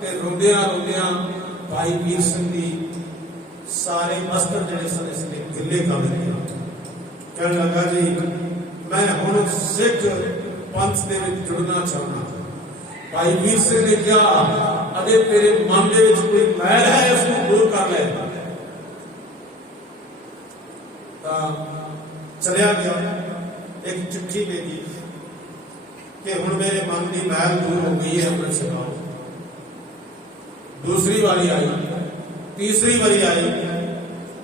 ਤੇ ਰੋਂਦਿਆਂ ਰੋਂਦਿਆਂ ਭਾਈ ਵੀਰ ਸਿੰਘ ਦੀ ਸਾਰੇ ਵਸਤਰ ਜਿਹੜੇ ਸਨ ਇਸਨੇ ਗਿੱਲੇ ਕਰ ਦਿੱਤੇ। ਕਹਿਣ ਲੱਗਾ, ਜੀ ਮੈਂ ਹੁਣ ਸਿੱਖ ਪੰਥ ਦੇ ਵਿੱਚ ਜੁੜਨਾ ਚਾਹੁੰਦਾ। ਭਾਈ ਵੀਰ ਸਿੰਘ ਨੇ ਕਿਹਾ, ਅਜੇ ਤੇਰੇ ਮਨ ਦੇ ਵਿੱਚ ਕੋਈ ਮੈਲ ਹੈ, ਉਸ ਨੂੰ ਦੂਰ ਕਰ ਲੈ। ਤਾਂ ਚਲਿਆ ਗਿਆ, ਇੱਕ ਚਿੱਠੀ ਭੇਜੀ ਕਿ ਹੁਣ ਮੇਰੇ ਮਨ ਦੀ ਮੈਲ ਦੂਰ ਹੋ ਗਈ ਹੈ, ਆਪਣੇ ਸਿਖਾਓ। ਦੂਸਰੀ ਵਾਰੀ ਆਈ, ਤੀਸਰੀ ਵਾਰੀ ਆਈ।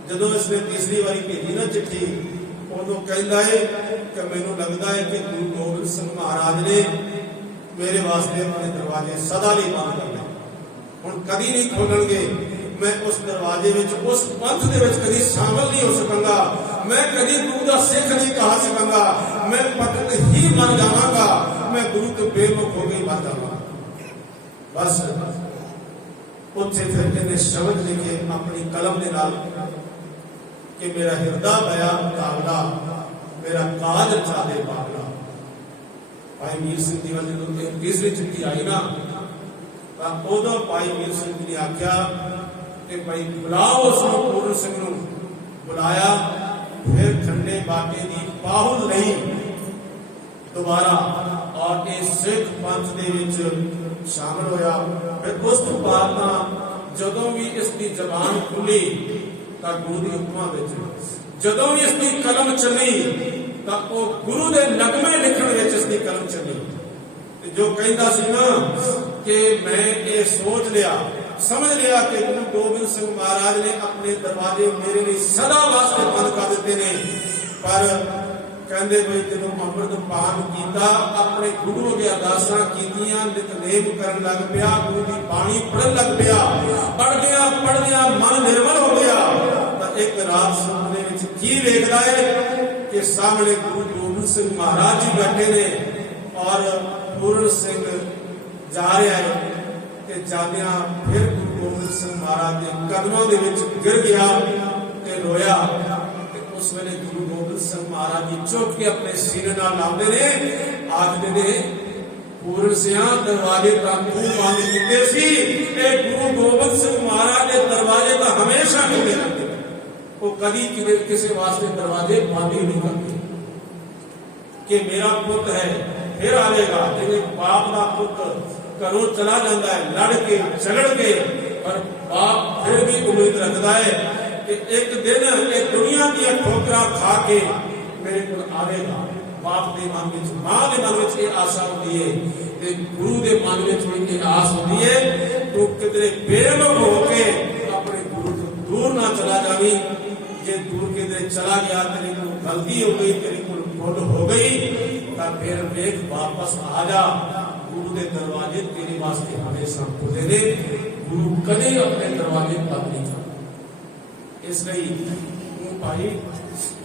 ਜਦੋਂ ਇਸਨੇ ਤੀਸਰੀ ਵਾਰੀ ਭੇਜੀ ਨਾ ਚਿੱਠੀ, ਉਦੋਂ ਕਹਿੰਦਾ ਹੈ ਕਿ ਮੈਨੂੰ ਲੱਗਦਾ ਹੈ ਕਿ ਗੁਰੂ ਗੋਬਿੰਦ ਸਿੰਘ ਮਹਾਰਾਜ ਨੇ ਮੇਰੇ ਵਾਸਤੇ ਆਪਣੇ ਦਰਵਾਜ਼ੇ ਸਦਾ ਲਈ ਬੰਦ ਕਰ ਲਏ, ਹੁਣ ਕਦੀ ਨਹੀਂ ਖੋਲਣਗੇ। ਮੈਂ ਉਸ ਦਰਵਾਜ਼ੇ ਵਿੱਚ, ਉਸ ਪੰਥ ਦੇ ਵਿੱਚ ਕਦੀ ਸ਼ਾਮਲ ਨਹੀਂ ਹੋ ਸਕਾਂਗਾ, ਮੈਂ ਕਦੀ ਗੁਰੂ ਦਾ ਸਿੱਖ ਨਹੀਂ ਕਹਾ ਸਕਾਂਗਾ, ਮੈਂ ਪਤਤ ਹੀ ਮਰ ਜਾਵਾਂਗਾ, ਮੈਂ ਗੁਰੂ ਤੋਂ ਬੇਮੁਖ ਹੋ ਕੇ ਮਰ ਜਾਵਾਂਗਾ। ਬਸ ਉੱਥੇ ਫਿਰ ਇਹਨੇ ਸ਼ਬਦ ਲਿਖੇ ਆਪਣੀ ਕਲਮ ਦੇ ਨਾਲ ਕਿ ਮੇਰਾ ਹਿਰਦਾ ਪਿਆ ਕਾਗਲਾ, ਮੇਰਾ ਕਾਜ ਚਾਦੇ ਪਾਗਲਾ। ਭਾਈ ਵੀਰ ਸਿੰਘ ਜੀ ਵੱਲ ਜਦੋਂ ਤੀਸਰੀ ਚਿੱਠੀ ਆਈ ਨਾ, ਤਾਂ ਉਦੋਂ ਭਾਈ ਵੀਰ ਸਿੰਘ ਜੀ ਨੇ ਆਖਿਆ ਕਿ ਭਾਈ ਬੁਲਾਓ ਉਸਨੂੰ, ਪੂਰਨ ਸਿੰਘ ਨੂੰ ਬੁਲਾਇਆ। ਫਿਰ ਖੰਡੇ ਬਾਟੇ ਦੀ ਬਾਹੁਲ ਲਈ ਦੁਬਾਰਾ, ਔਰ ਇਹ ਸਿੱਖ ਪੰਥ ਦੇ ਵਿੱਚ ਸ਼ਾਮਲ ਹੋਇਆ। ਫਿਰ ਉਸ ਤੋਂ ਬਾਅਦ ਤਾਂ ਜਦੋਂ ਵੀ ਇਸ ਦੀ ਜ਼ਬਾਨ ਖੁੱਲੀ ਤਾਂ ਗੁਰੂ ਦੀ ਹੁਕਮਾਂ ਵਿੱਚ, ਜਦੋਂ ਵੀ ਇਸ ਦੀ ਕਲਮ ਚੱਲੀ ਤਾਂ ਉਹ ਗੁਰੂ ਦੇ ਨਗਮੇ ਲਿਖਣ ਵਿੱਚ ਇਸ ਦੀ ਕਲਮ ਚੱਲੀ। ਤੇ ਜੋ ਕਹਿੰਦਾ ਸੀ ਨਾ ਕਿ ਮੈਂ ਇਹ ਸੋਚ ਲਿਆ, ਸਮਝ ਲਿਆ ਕਿ ਗੁਰੂ ਗੋਬਿੰਦ ਸਿੰਘ ਮਹਾਰਾਜ ਨੇ ਆਪਣੇ ਦਰਵਾਜ਼ੇ ਮੇਰੇ ਲਈ ਸਦਾ ਵਾਸਤੇ ਬੰਦ ਕਰ ਦਿੱਤੇ ਨੇ, ਪਰ ਕਹਿੰਦੇ ਬਈ ਜਦੋਂ ਅੰਮ੍ਰਿਤ ਪਾਨ ਕੀਤਾ, ਆਪਣੇ ਗੁਰੂ ਅੱਗੇ ਅਰਦਾਸਾਂ ਕੀਤੀਆਂ, ਨਿਤਨੇਮ ਕਰਨ ਲੱਗ ਪਿਆ, ਗੁਰੂ ਦੀ ਬਾਣੀ ਪੜ੍ਹਨ ਲੱਗ ਪਿਆ, ਪੜ੍ਹਦਿਆਂ ਮਨ ਨਿਰਮਲ ਹੋ ਗਿਆ। ਤਾਂ ਇੱਕ ਰਾਤ ਸੁਪਨੇ ਵਿੱਚ ਕੀ ਵੇਖਦਾ ਹੈ ਕਿ ਸਾਹਮਣੇ ਗੁਰੂ ਗੋਬਿੰਦ ਸਿੰਘ ਮਹਾਰਾਜ ਜੀ ਬੈਠੇ ਨੇ ਔਰ ਪੂਰਨ ਸਿੰਘ ਜਾ ਰਿਹਾ ਹੈ ਤੇ ਜਾਂਦਿਆਂ ਫਿਰ ਗੁਰੂ ਗੋਬਿੰਦ ਸਿੰਘ ਮਹਾਰਾਜ ਦੇ ਕਦਮਾਂ ਦੇ ਵਿੱਚ ਗਿਰ ਗਿਆ ਤੇ ਰੋਇਆ। ਤੇ ਉਸ ਵੇਲੇ ਗੁਰੂ ਗੋਬਿੰਦ ਸਿੰਘ ਮਹਾਰਾਜ ਜੀ ਚੁੱਕ ਕੇ ਆਪਣੇ ਸੀਨੇ ਨਾਲ ਲਾਉਂਦੇ ਨੇ, ਆਖਦੇ ਨੇ, ਪੂਰਨ ਸਿਆਂ ਦਰਵਾਜ਼ੇ ਤਾਂ ਤੂੰ ਬੰਦ ਕੀਤੇ ਸੀ, ਇਹ ਗੁਰੂ ਗੋਬਿੰਦ ਸਿੰਘ ਮਹਾਰਾਜ ਦੇ ਦਰਵਾਜ਼ੇ ਤਾਂ ਹਮੇਸ਼ਾ ਖੁੱਲੇ ਰਹਿੰਦੇ, ਉਹ ਕਦੀ ਕਿਸੇ ਵਾਸਤੇ ਦਰਵਾਜ਼ੇ ਬੰਦ ਹੀ ਨਹੀਂ ਕਰਦੇ। ਕਿ ਮੇਰਾ ਪੁੱਤ ਹੈ ਫਿਰ ਆਵੇਗਾ, ਜਿਵੇਂ ਬਾਪ ਦਾ ਪੁੱਤ ਘਰੋਂ ਚਲਾ ਜਾਂਦਾ ਹੈ ਲੜ ਕੇ ਝਗੜ ਕੇ, ਪਰ ਬਾਪ ਫਿਰ ਵੀ ਉਮੀਦ ਰੱਖਦਾ ਹੈ ਕਿ ਇੱਕ ਦਿਨ ਇਹ ਦੁਨੀਆ ਦੀਆਂ ਠੋਕਰਾਂ ਖਾ ਕੇ ਮੇਰੇ ਕੋਲ ਆਵੇਗਾ, ਬਾਪ ਦੇ ਮਨ ਵਿੱਚ, ਮਾਂ ਦੇ ਮਨ ਵਿੱਚ ਇਹ ਆਸਾ ਹੁੰਦੀ ਹੈ ਤੇ ਗੁਰੂ ਦੇ ਮਨ ਵਿੱਚ ਵੀ ਇਹ ਆਸ ਹੁੰਦੀ ਹੈ। ਤੂੰ ਕਿਤੇ ਬੇਮੁਖ ਹੋ ਕੇ ਆਪਣੇ ਗੁਰੂ ਤੋਂ ਦੂਰ ਨਾ ਚਲਾ ਜਾਵੀਂ। ਜੇ ਦੂਰ ਕਿਤੇ ਚਲਾ ਗਿਆ, ਤੇਰੀ ਕੋਲ ਗਲਤੀ ਹੋ ਗਈ, ਤੇਰੀ ਕੋਲ ਭੁੱਲ ਹੋ ਗਈ, ਤਾਂ ਫਿਰ ਵੇਖ ਵਾਪਸ ਆ ਜਾ। ਗੁਰੂ ਦੇ ਦਰਵਾਜ਼ੇ ਤੇਰੇ ਵਾਸਤੇ ਹਮੇਸ਼ਾ ਖੁੱਲੇ ਨੇ। ਗੁਰੂ ਕਦੇ ਆਪਣੇ ਦਰਵਾਜ਼ੇ ਬੰਦ ਨਹੀਂ ਕਰਦਾ। ਇਸ ਲਈ ਤੂੰ ਭਾਈ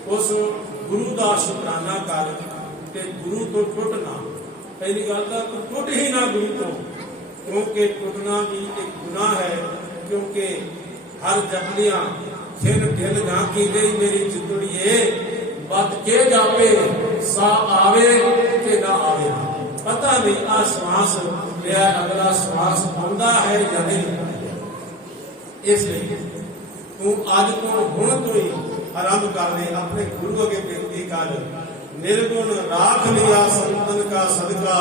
ਉਸ ਗੁਰੂ ਦਾ ਸ਼ੁਕਰਾਨਾ ਕਰ ਤੇ ਗੁਰੂ ਤੋਂ ਟੁੱਟ ਨਾ। ਪਹਿਲੀ ਗੱਲ ਤਾਂ ਤੂੰ ਟੁੱਟ ਹੀ ਨਾ ਗੁਰੂ ਤੋਂ, ਕਿਉਂਕਿ ਟੁੱਟਣਾ ਵੀ ਇੱਕ ਗੁਨਾਹ ਹੈ। ਕਿਉਂਕਿ ਹਰ ਜਪਲੀਆਂ ਖਿਲ ਢਿਲ ਨਾ ਕੀ ਗਈ ਮੇਰੀ ਜਿੰਦੜੀਏ, ਬਦ ਕੇ ਜਾਵੇ ਸਾ ਆਵੇ ਕਿ ਨਾ ਆਵੇ। ਪਤਾ ਨਹੀਂ ਆ ਸਵਾਸ ਲਿਆ, ਅਗਲਾ ਸਵਾਸ ਆਉਂਦਾ ਹੈ ਜਾਂ ਨਹੀਂ। ਇਸ ਲਈ ਤੂੰ ਅੱਜ ਤੋਂ ਹੁਣ ਤੋਂ ਹੀ ਆਰੰਭ ਕਰ ਲੈ, ਆਪਣੇ ਗੁਰੂ ਅਗੇ ਬੇਨਤੀ ਕਰ। निर्गुण राख लिया संतन का सदका,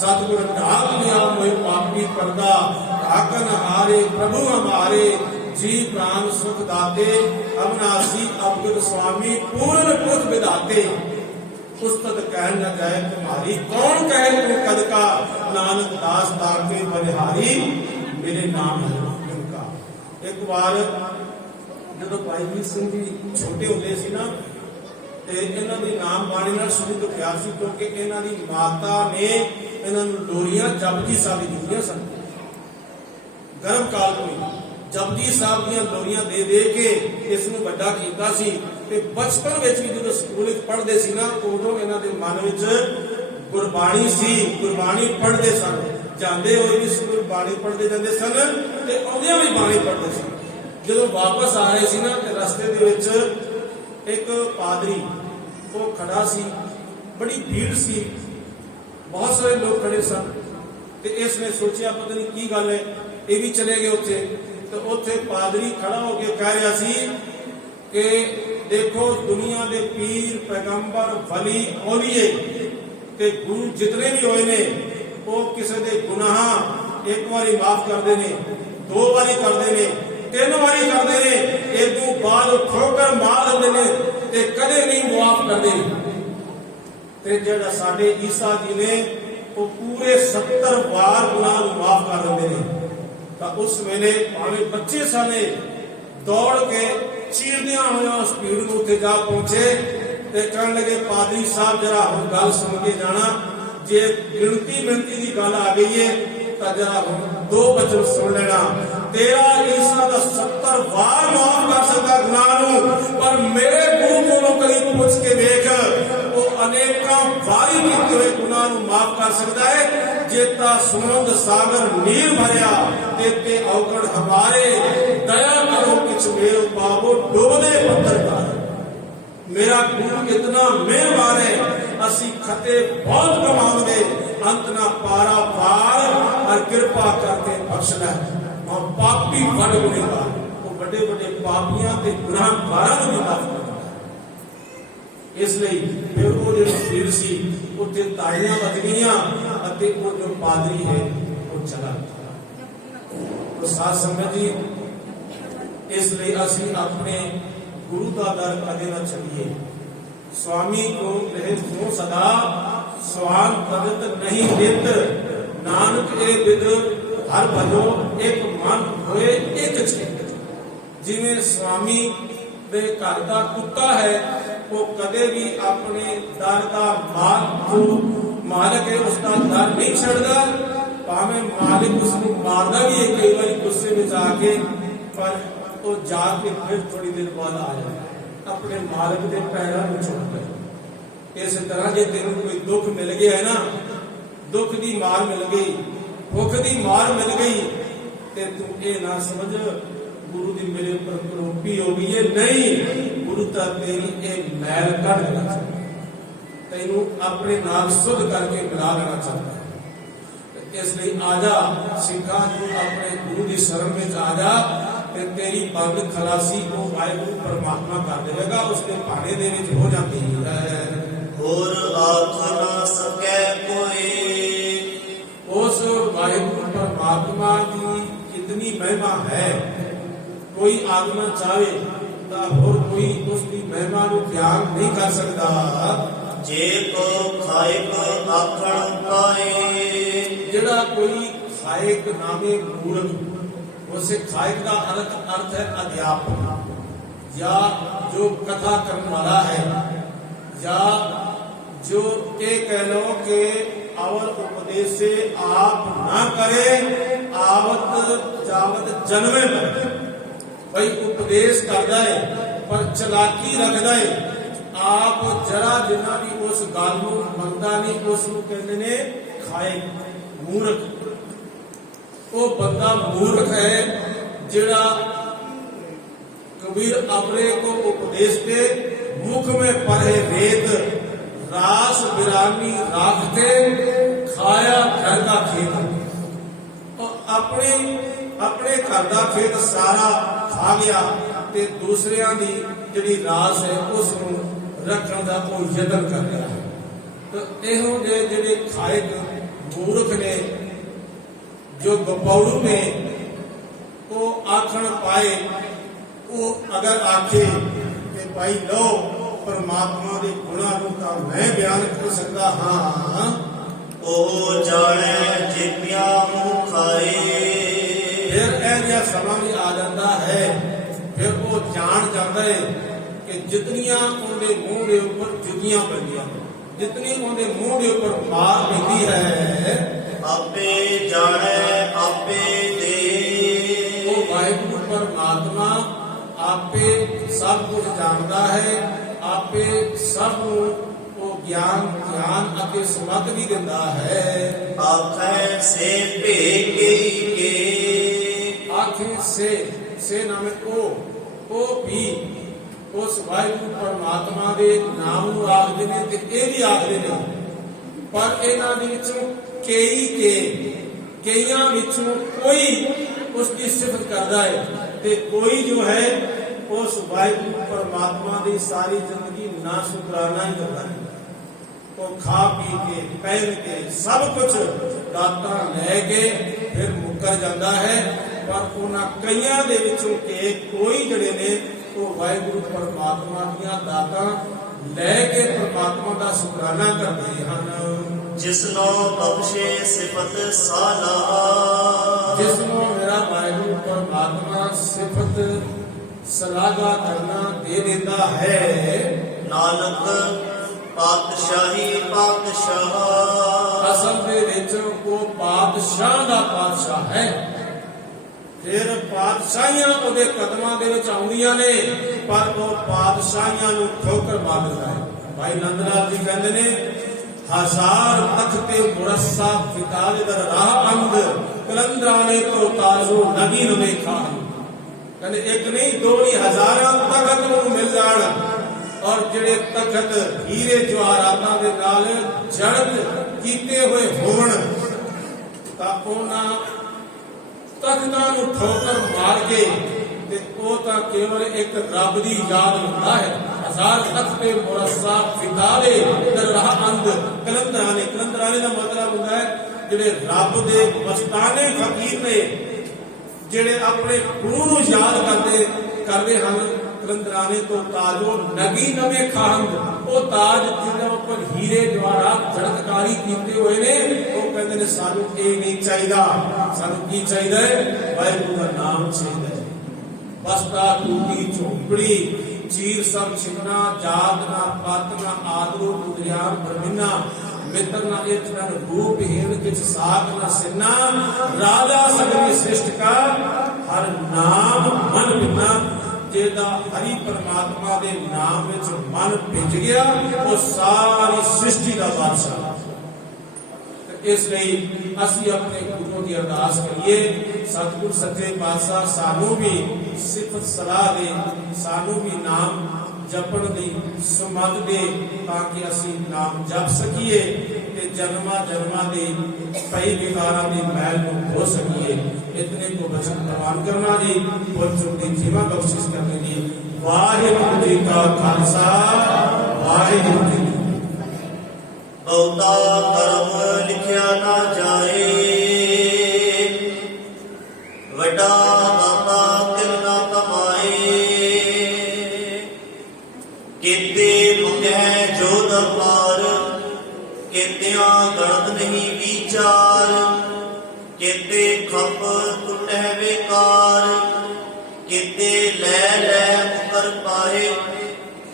सतगुण ढाल लिया मोह पापी पर्दा। ढाकन हारे प्रभु हमारे, जी प्राण सुख दाते। अविनाशी अवगुण स्वामी पूर्ण पुरुष विधाते। पुस्तक कह न जाए तुम्हारी, कौन कहे तुम कद का। नानक दास ताके बलिहारी, मेरे नाम है उनका। एक बार जो भाई वीर सिंह जी छोटे होते सी ना, ਤੇ ਇਹਨਾਂ ਦੀ ਨਾਮ ਬਾਣੀ ਨਾਲ ਸੰਬੰਧ ਰੱਖਿਆ ਸੀ, ਕਿਉਂਕਿ ਇਹਨਾਂ ਦੀ ਮਾਤਾ ਨੇ ਇਹਨਾਂ ਨੂੰ ਲੋਰੀਆਂ ਜਪਜੀ ਸਾਹਿਬ ਦੀ ਦਿੱਤੀਆਂ ਸਨ। ਗਰਭ ਕਾਲ ਤੋਂ ਜਪਜੀ ਸਾਹਿਬ ਦੀਆਂ ਲੋਰੀਆਂ ਦੇ ਦੇ ਕੇ ਇਸ ਨੂੰ ਵੱਡਾ ਕੀਤਾ ਸੀ। ਤੇ ਬਚਪਨ ਵਿੱਚ ਵੀ ਜਦੋਂ ਸਕੂਲ ਵਿੱਚ ਪੜ੍ਹਦੇ ਸੀ ਨਾ, ਉਦੋਂ ਇਹਨਾਂ ਦੇ ਮਨ ਵਿੱਚ ਗੁਰਬਾਣੀ ਸੀ, ਗੁਰਬਾਣੀ ਪੜ੍ਹਦੇ ਸਨ। ਜਾਂਦੇ ਹੋਏ ਵੀ ਗੁਰਬਾਣੀ ਪੜ੍ਹਦੇ ਜਾਂਦੇ ਸਨ ਤੇ ਆਉਂਦਿਆਂ ਵੀ ਬਾਣੀ ਪੜ੍ਹਦੇ ਸਨ। ਜਦੋਂ ਵਾਪਸ ਆ ਰਹੇ ਸੀ ਨਾ, ਤੇ ਰਸਤੇ ਦੇ ਵਿੱਚ एक पादरी वो खड़ा सी, बड़ी भीड़ सी, बहुत सारे लोग खड़े सन। ते इसने सोचा पता नहीं की गल है, ये भी चले गए उत्थे। तो उत्थे पादरी खड़ा होके कह रहा सी कि देखो दुनिया के पीर पैगंबर वली औलिए ते गुरु जितने भी होए ने, वो किसी के गुनाह एक बारी माफ करते ने, दो बारी करते ने, 3 वारी करते ने, एक दो बाद ठोकर मार देते ने ते कदे नहीं मुआफ करते। ते जेड़ा साडे ईसा जी ने वो पूरे 70 बार गुनाह माफ कर देते ने। तो उस वेले भावे बच्चे साने दौड़ के चीरदियां होया उस भीड़ को उत्ते जा पहुंचे ते कहन लगे पादरी साहब जरा हुण गल सुन के जाना, जे गिनती मिनती की गल आ गई है तो जरा हुण 2 वचन सुन लेना। तेरा ईसा का 70 बार माफ कर सकता गुनाह नूं, पर मेरे गुरु को कभी पूछ के देख, वो अनेकों बारी कीते हुए गुनाह नूं माफ कर सकता है। जेता समुद्र सागर नील भरिया, तेते औगण हमारे, दया करो किछ मेरे पावो डोबदे पत्थर का। मेरा गुरु इतना मेहरबान है, असी खते बहुत कमांगे, अंत ना पारा पार, और कृपा करके बख्शना। और पापी बड़ गुनेगार, वो बड़े बड़े पापियां ते गुनाहगारां नूं भी माफ करदा। इसलिए फिर वो जो पीर सी उत्थे ताड़ियां बज गईयां अते वो जो पादरी है वो चला गया। तो साथ संगत जी, इसलिए असी अपने गुरु का दर कदे न छड़िए। स्वामी को रहे क्यों सदा, स्वान भगत नहीं नित। नानक ए विद हर भजो, एक मन होए एक चित। जिवें स्वामी दे घर दा कुत्ता है, वो कदे भी अपने दर का मालिक है उसका दर नहीं छड़दा। भावे मालिक उसको मारदा भी है कई बार गुस्से में जाके, पर वो जाके फिर थोड़ी देर बाद आ जाता अपने मालिक के पैरों में छोड़ गए। इस तरह जे तेन कोई दुख मिल गया है ना, दुख की मार मिल गई, भुख की मार मिल गई, ते तू ये ना समझ गुरु की मेरे ऊपर करोपी हो गई है। नहीं, गुरु तो तेरी ये मैल कढ़ देना चाहता है, तेनू अपने नाम शुद्ध करके मिला लेना चाहता है। इसलिए आजा सिखा, तू अपने गुरु की शरण में आजा, ते तेरी बंद खलासी को वाहिगुरु परमात्मा कर देगा, उसके भाड़े दे विच हो जाती है। और आख ना सके कोई, उस वाहिगुरु परमात्मा की कितनी महिमा है। कोई आत्मा चाहे तो होर कोई उसकी महिमा को त्याग नहीं कर सकता। ਜੇ ਕੋ ਖਾਇਕ ਆਖਣ ਪਾਏ। ਜਿਹੜਾ ਕੋਈ ਖਾਇਕ ਨਾਮੇ ਮੂਰਖ, ਉਸੇ ਖਾਇਕ ਦਾ अर्थ है अध्यापक या जो कथा करने वाला है, या जो ये कह लो कि अवर उपदेश से आप ना करे आवत जावत जन्मे पर। भाई उपदेश करता है पर चलाकी रखता है, आप जरा जिन्ना भी उस गल नूं मनदा नहीं, उस नूं कहंदे ने खायक मूर्ख। वो बंदा मूर्ख है जिहड़ा कबीर अपने को उपदेश के मुख में पढ़े वेद, रास बिरामी राखते खाया घर का खेत। और अपने घर का खेत सारा खा गया ते दूसरियां दी जिहड़ी रास है उस नूं रखण दा कोई यतन कर रहा है। तो इहो जे जिहड़े खायक मूर्ख ने, जो गपौड़ू ने, वो आखण पाए, वो अगर आखे कि भाई लो परमात्मा के गुणां नूं तां मैं बयान कर सकता हाँ, ਉਹ ਜਾਣੈ ਜਿਤਿਆ ਮੂੰਹ ਖਾਏ। फिर ऐसा समा भी आ जाता है, फिर वो जान जाता है कि जितनियां उनके मुंह के ऊपर जुतियां पैंदियां, जितनी उनके मुंह के ऊपर मार पैंदी है, ਆਪੇ ਜਾਣੈ ਆਪੇ ਦੇ। वो वाहिगुरु परमात्मा आपे सब कुछ जानता है, आपे सब वो ज्ञान अति समझ भी देता है। ਆਖੈ ਸੇ ਭੇਖ ਕੇ। आखिर से नाम ओ भी उस वाहिगुरु परमात्मा के नाम नूं आखदे ने ते ये भी आखदे ने, पर इन्हां दे विचों कईयां विचों कोई उसकी सिफत करता है ते कोई जो है उस वाहिगुरु परमात्मा की सारी जिंदगी ना शुकराना ही करता है। वो खा पी के पहन के सब कुछ दाता लैके फिर मुकर जाता है, पर उन्हां कईयां दे विचों के कोई जड़े ने वो वाहिगुरु परमात्मा दीयां दातां लैके परमात्मा का शुकराना करते हैं। ਜਿਸਨੋ ਬਖਸ਼ੇ ਸਿਫਤ ਸਾਲਾ। जिसको मेरा वाहिगुरु परमात्मा सिफत सलागा करना दे देता है। ਨਾਨਕ ਪਾਤਸ਼ਾਹੀ ਪਾਤਸ਼ਾਹ। असल दे विच वो पातशाह दा पातशाह है। फिर पातशाहियां ਉਹਦੇ ਕਦਮਾਂ ਦੇ ਵਿੱਚ ਆਉਂਦੀਆਂ ਨੇ, ਪਰ ਉਹ ਪਾਤਸ਼ਾਹੀਆਂ ਨੂੰ ਠੋਕਰ ਮਾਰ ਦਿੰਦਾ ਹੈ। ਭਾਈ ਨੰਦ ਲਾਲ ਜੀ ਕਹਿੰਦੇ ਨੇ, हजार तख्ते मुरस्सा फिताज दर राह अंग कलंदराने तो ताजो नगी न देखा। कहने एक नहीं दो नहीं हजारां तख्त नूं मिल जाण, और जिहड़े तख्त हीरे जवाहरातां दे नाल जड़त कीते होए होण तां उन्हां तख्तां नूं ठोकर मार के ते ਉਹ ਤਾਂ ਕੇਵਲ ਇੱਕ ਰੱਬ ਦੀ ਯਾਦ ਹੁੰਦਾ ਹੈ। ਹਜ਼ਾਰ ਤਖਤੇ ਮੁਰੱਸਾ ਫਿਤਾਰੇ ਦਰ ਰਾਹ ਅੰਦ ਕਲੰਦਰਾਨੇ ਦਾ ਮਤਲਬ ਹੁੰਦਾ ਹੈ ਜਿਹੜੇ ਰੱਬ ਦੇ ਮਸਤਾਨੇ ਫਕੀਰ ਨੇ, ਜਿਹੜੇ ਆਪਣੇ ਗੁਰੂ ਨੂੰ ਯਾਦ ਕਰਦੇ ਹਨ। ਕਲੰਦਰਾਨੇ ਤੋਂ ਤਾਜੋ ਨਗੀ ਨਵੇਂ ਖਾਹੰਦ, ਉਹ ਤਾਜ ਜਿਹਦੇ ਉੱਪਰ ਹੀਰੇ ਜਵਾਹਰਾਤ ਜੜਤਕਾਰੀ ਕੀਤੇ ਹੋਏ ਨੇ, ਉਹ ਕਹਿੰਦੇ ਨੇ ਸਾਨੂੰ ਇਹ ਨਹੀਂ ਚਾਹੀਦਾ। ਸਾਨੂੰ ਕੀ ਚਾਹੀਦਾ ਹੈ? ਵਾਹਿਗੁਰੂ ਦਾ ਨਾਮ ਚਾਹੀਦਾ ਹੈ। बसता टूटी झोपड़ी चीर सब छिपना, जात ना पत ना आदरू उद्यान ब्रह्मना, मित्र ना इतन रूपहीन किछ साध ना सिन्ना, राजा सगरी सृष्ट का हर नाम मन बिना। जेदा हरि परमात्मा दे नाम विच मन भिज गया, वो सारी सृष्टि का बादशाह। इसलिए असी अपने गुरु की अरदास करिए, सतगुरु सच्चे पातशाह सानू भी सिफत सलाह दे, सानू भी नाम जपण दी सुमत दे, ताकि असी नाम जप सकीए ते जन्मा दी कई विकारां दी मैल नूं धो सकीए। इतने को वचन प्रवान करना जी, पुरख दी जीवा बख्शिश करने जी। वाहिगुरू जी का खालसा, वाहिगुरू जी। ਬਹੁਤਾ ਕਰਮ ਲਿਖਿਆ ਨਾ ਜਾਏ, ਵੱਡਾ ਦਾਤਾ ਤਿਲ ਨਾ ਕਮਾਏ। ਕੀਤੇ ਮੁਕੈ ਜੋਦ ਪਾਰ ਕਿਤਿਆਂ ਗਣਤ ਨਹੀਂ ਵਿਚਾਰ, ਕਿਤੇ ਖੱਪ ਟੁੱਟੈ ਬੇਕਾਰ, ਕਿਤੇ ਲੈ ਲੈ ਮੁਕਰ ਪਾਏ,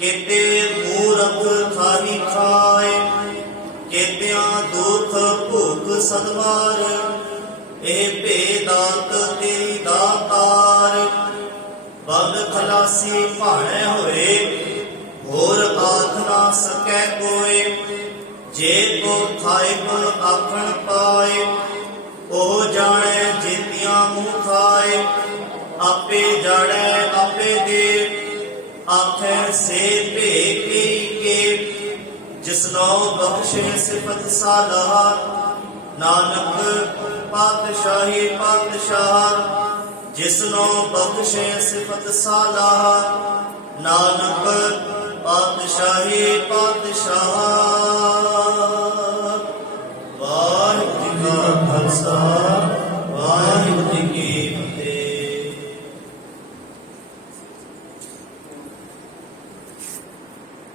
ਕਿਤੇ ਮੂਰਖ ਖਾਹੀ ਖਾਏ, ਕਿਤਿਆਂ ਦੁਖ ਭੁਖ ਸਦਵਾਰ, ਇਹ ਭੇਦਾਤ ਤੇਰੀ ਦਾਤਾਰ। ਬਲ ਖਲਾਸੀ ਭਾਣੇ ਹੋਏ, ਹੋਰ ਆਖ ਨਾ ਸਕੈ ਕੋਏ, ਜੇ ਕੋ ਖਾਇਬ ਆਖਣ ਪਾਏ, ਉਹ ਜਾਣੈ ਜੇਤੀਆਂ ਮੂੰਹ ਖਾਏ। ਆਪੇ ਜਾਣੈ ਆਪੇ ਦੇ, ਆਖੈ ਸੇ ਭੇ ਕਈ ਕੇ, ਜਿਸਨੋ ਬਖਸ਼ੇ ਸਿਫਤ ਸਾਲਾਹ, ਨਾਨਕ ਪਾਤਸ਼ਾਹੀ ਪਾਤਸ਼ਾਹ। ਜਿਸਨੋ ਬਖਸ਼ੇ ਸਿਫਤ ਸਾਲਾਹ, ਨਾਨਕ ਪਾਤਸ਼ਾਹੀ ਪਾਤਸ਼ਾਹ।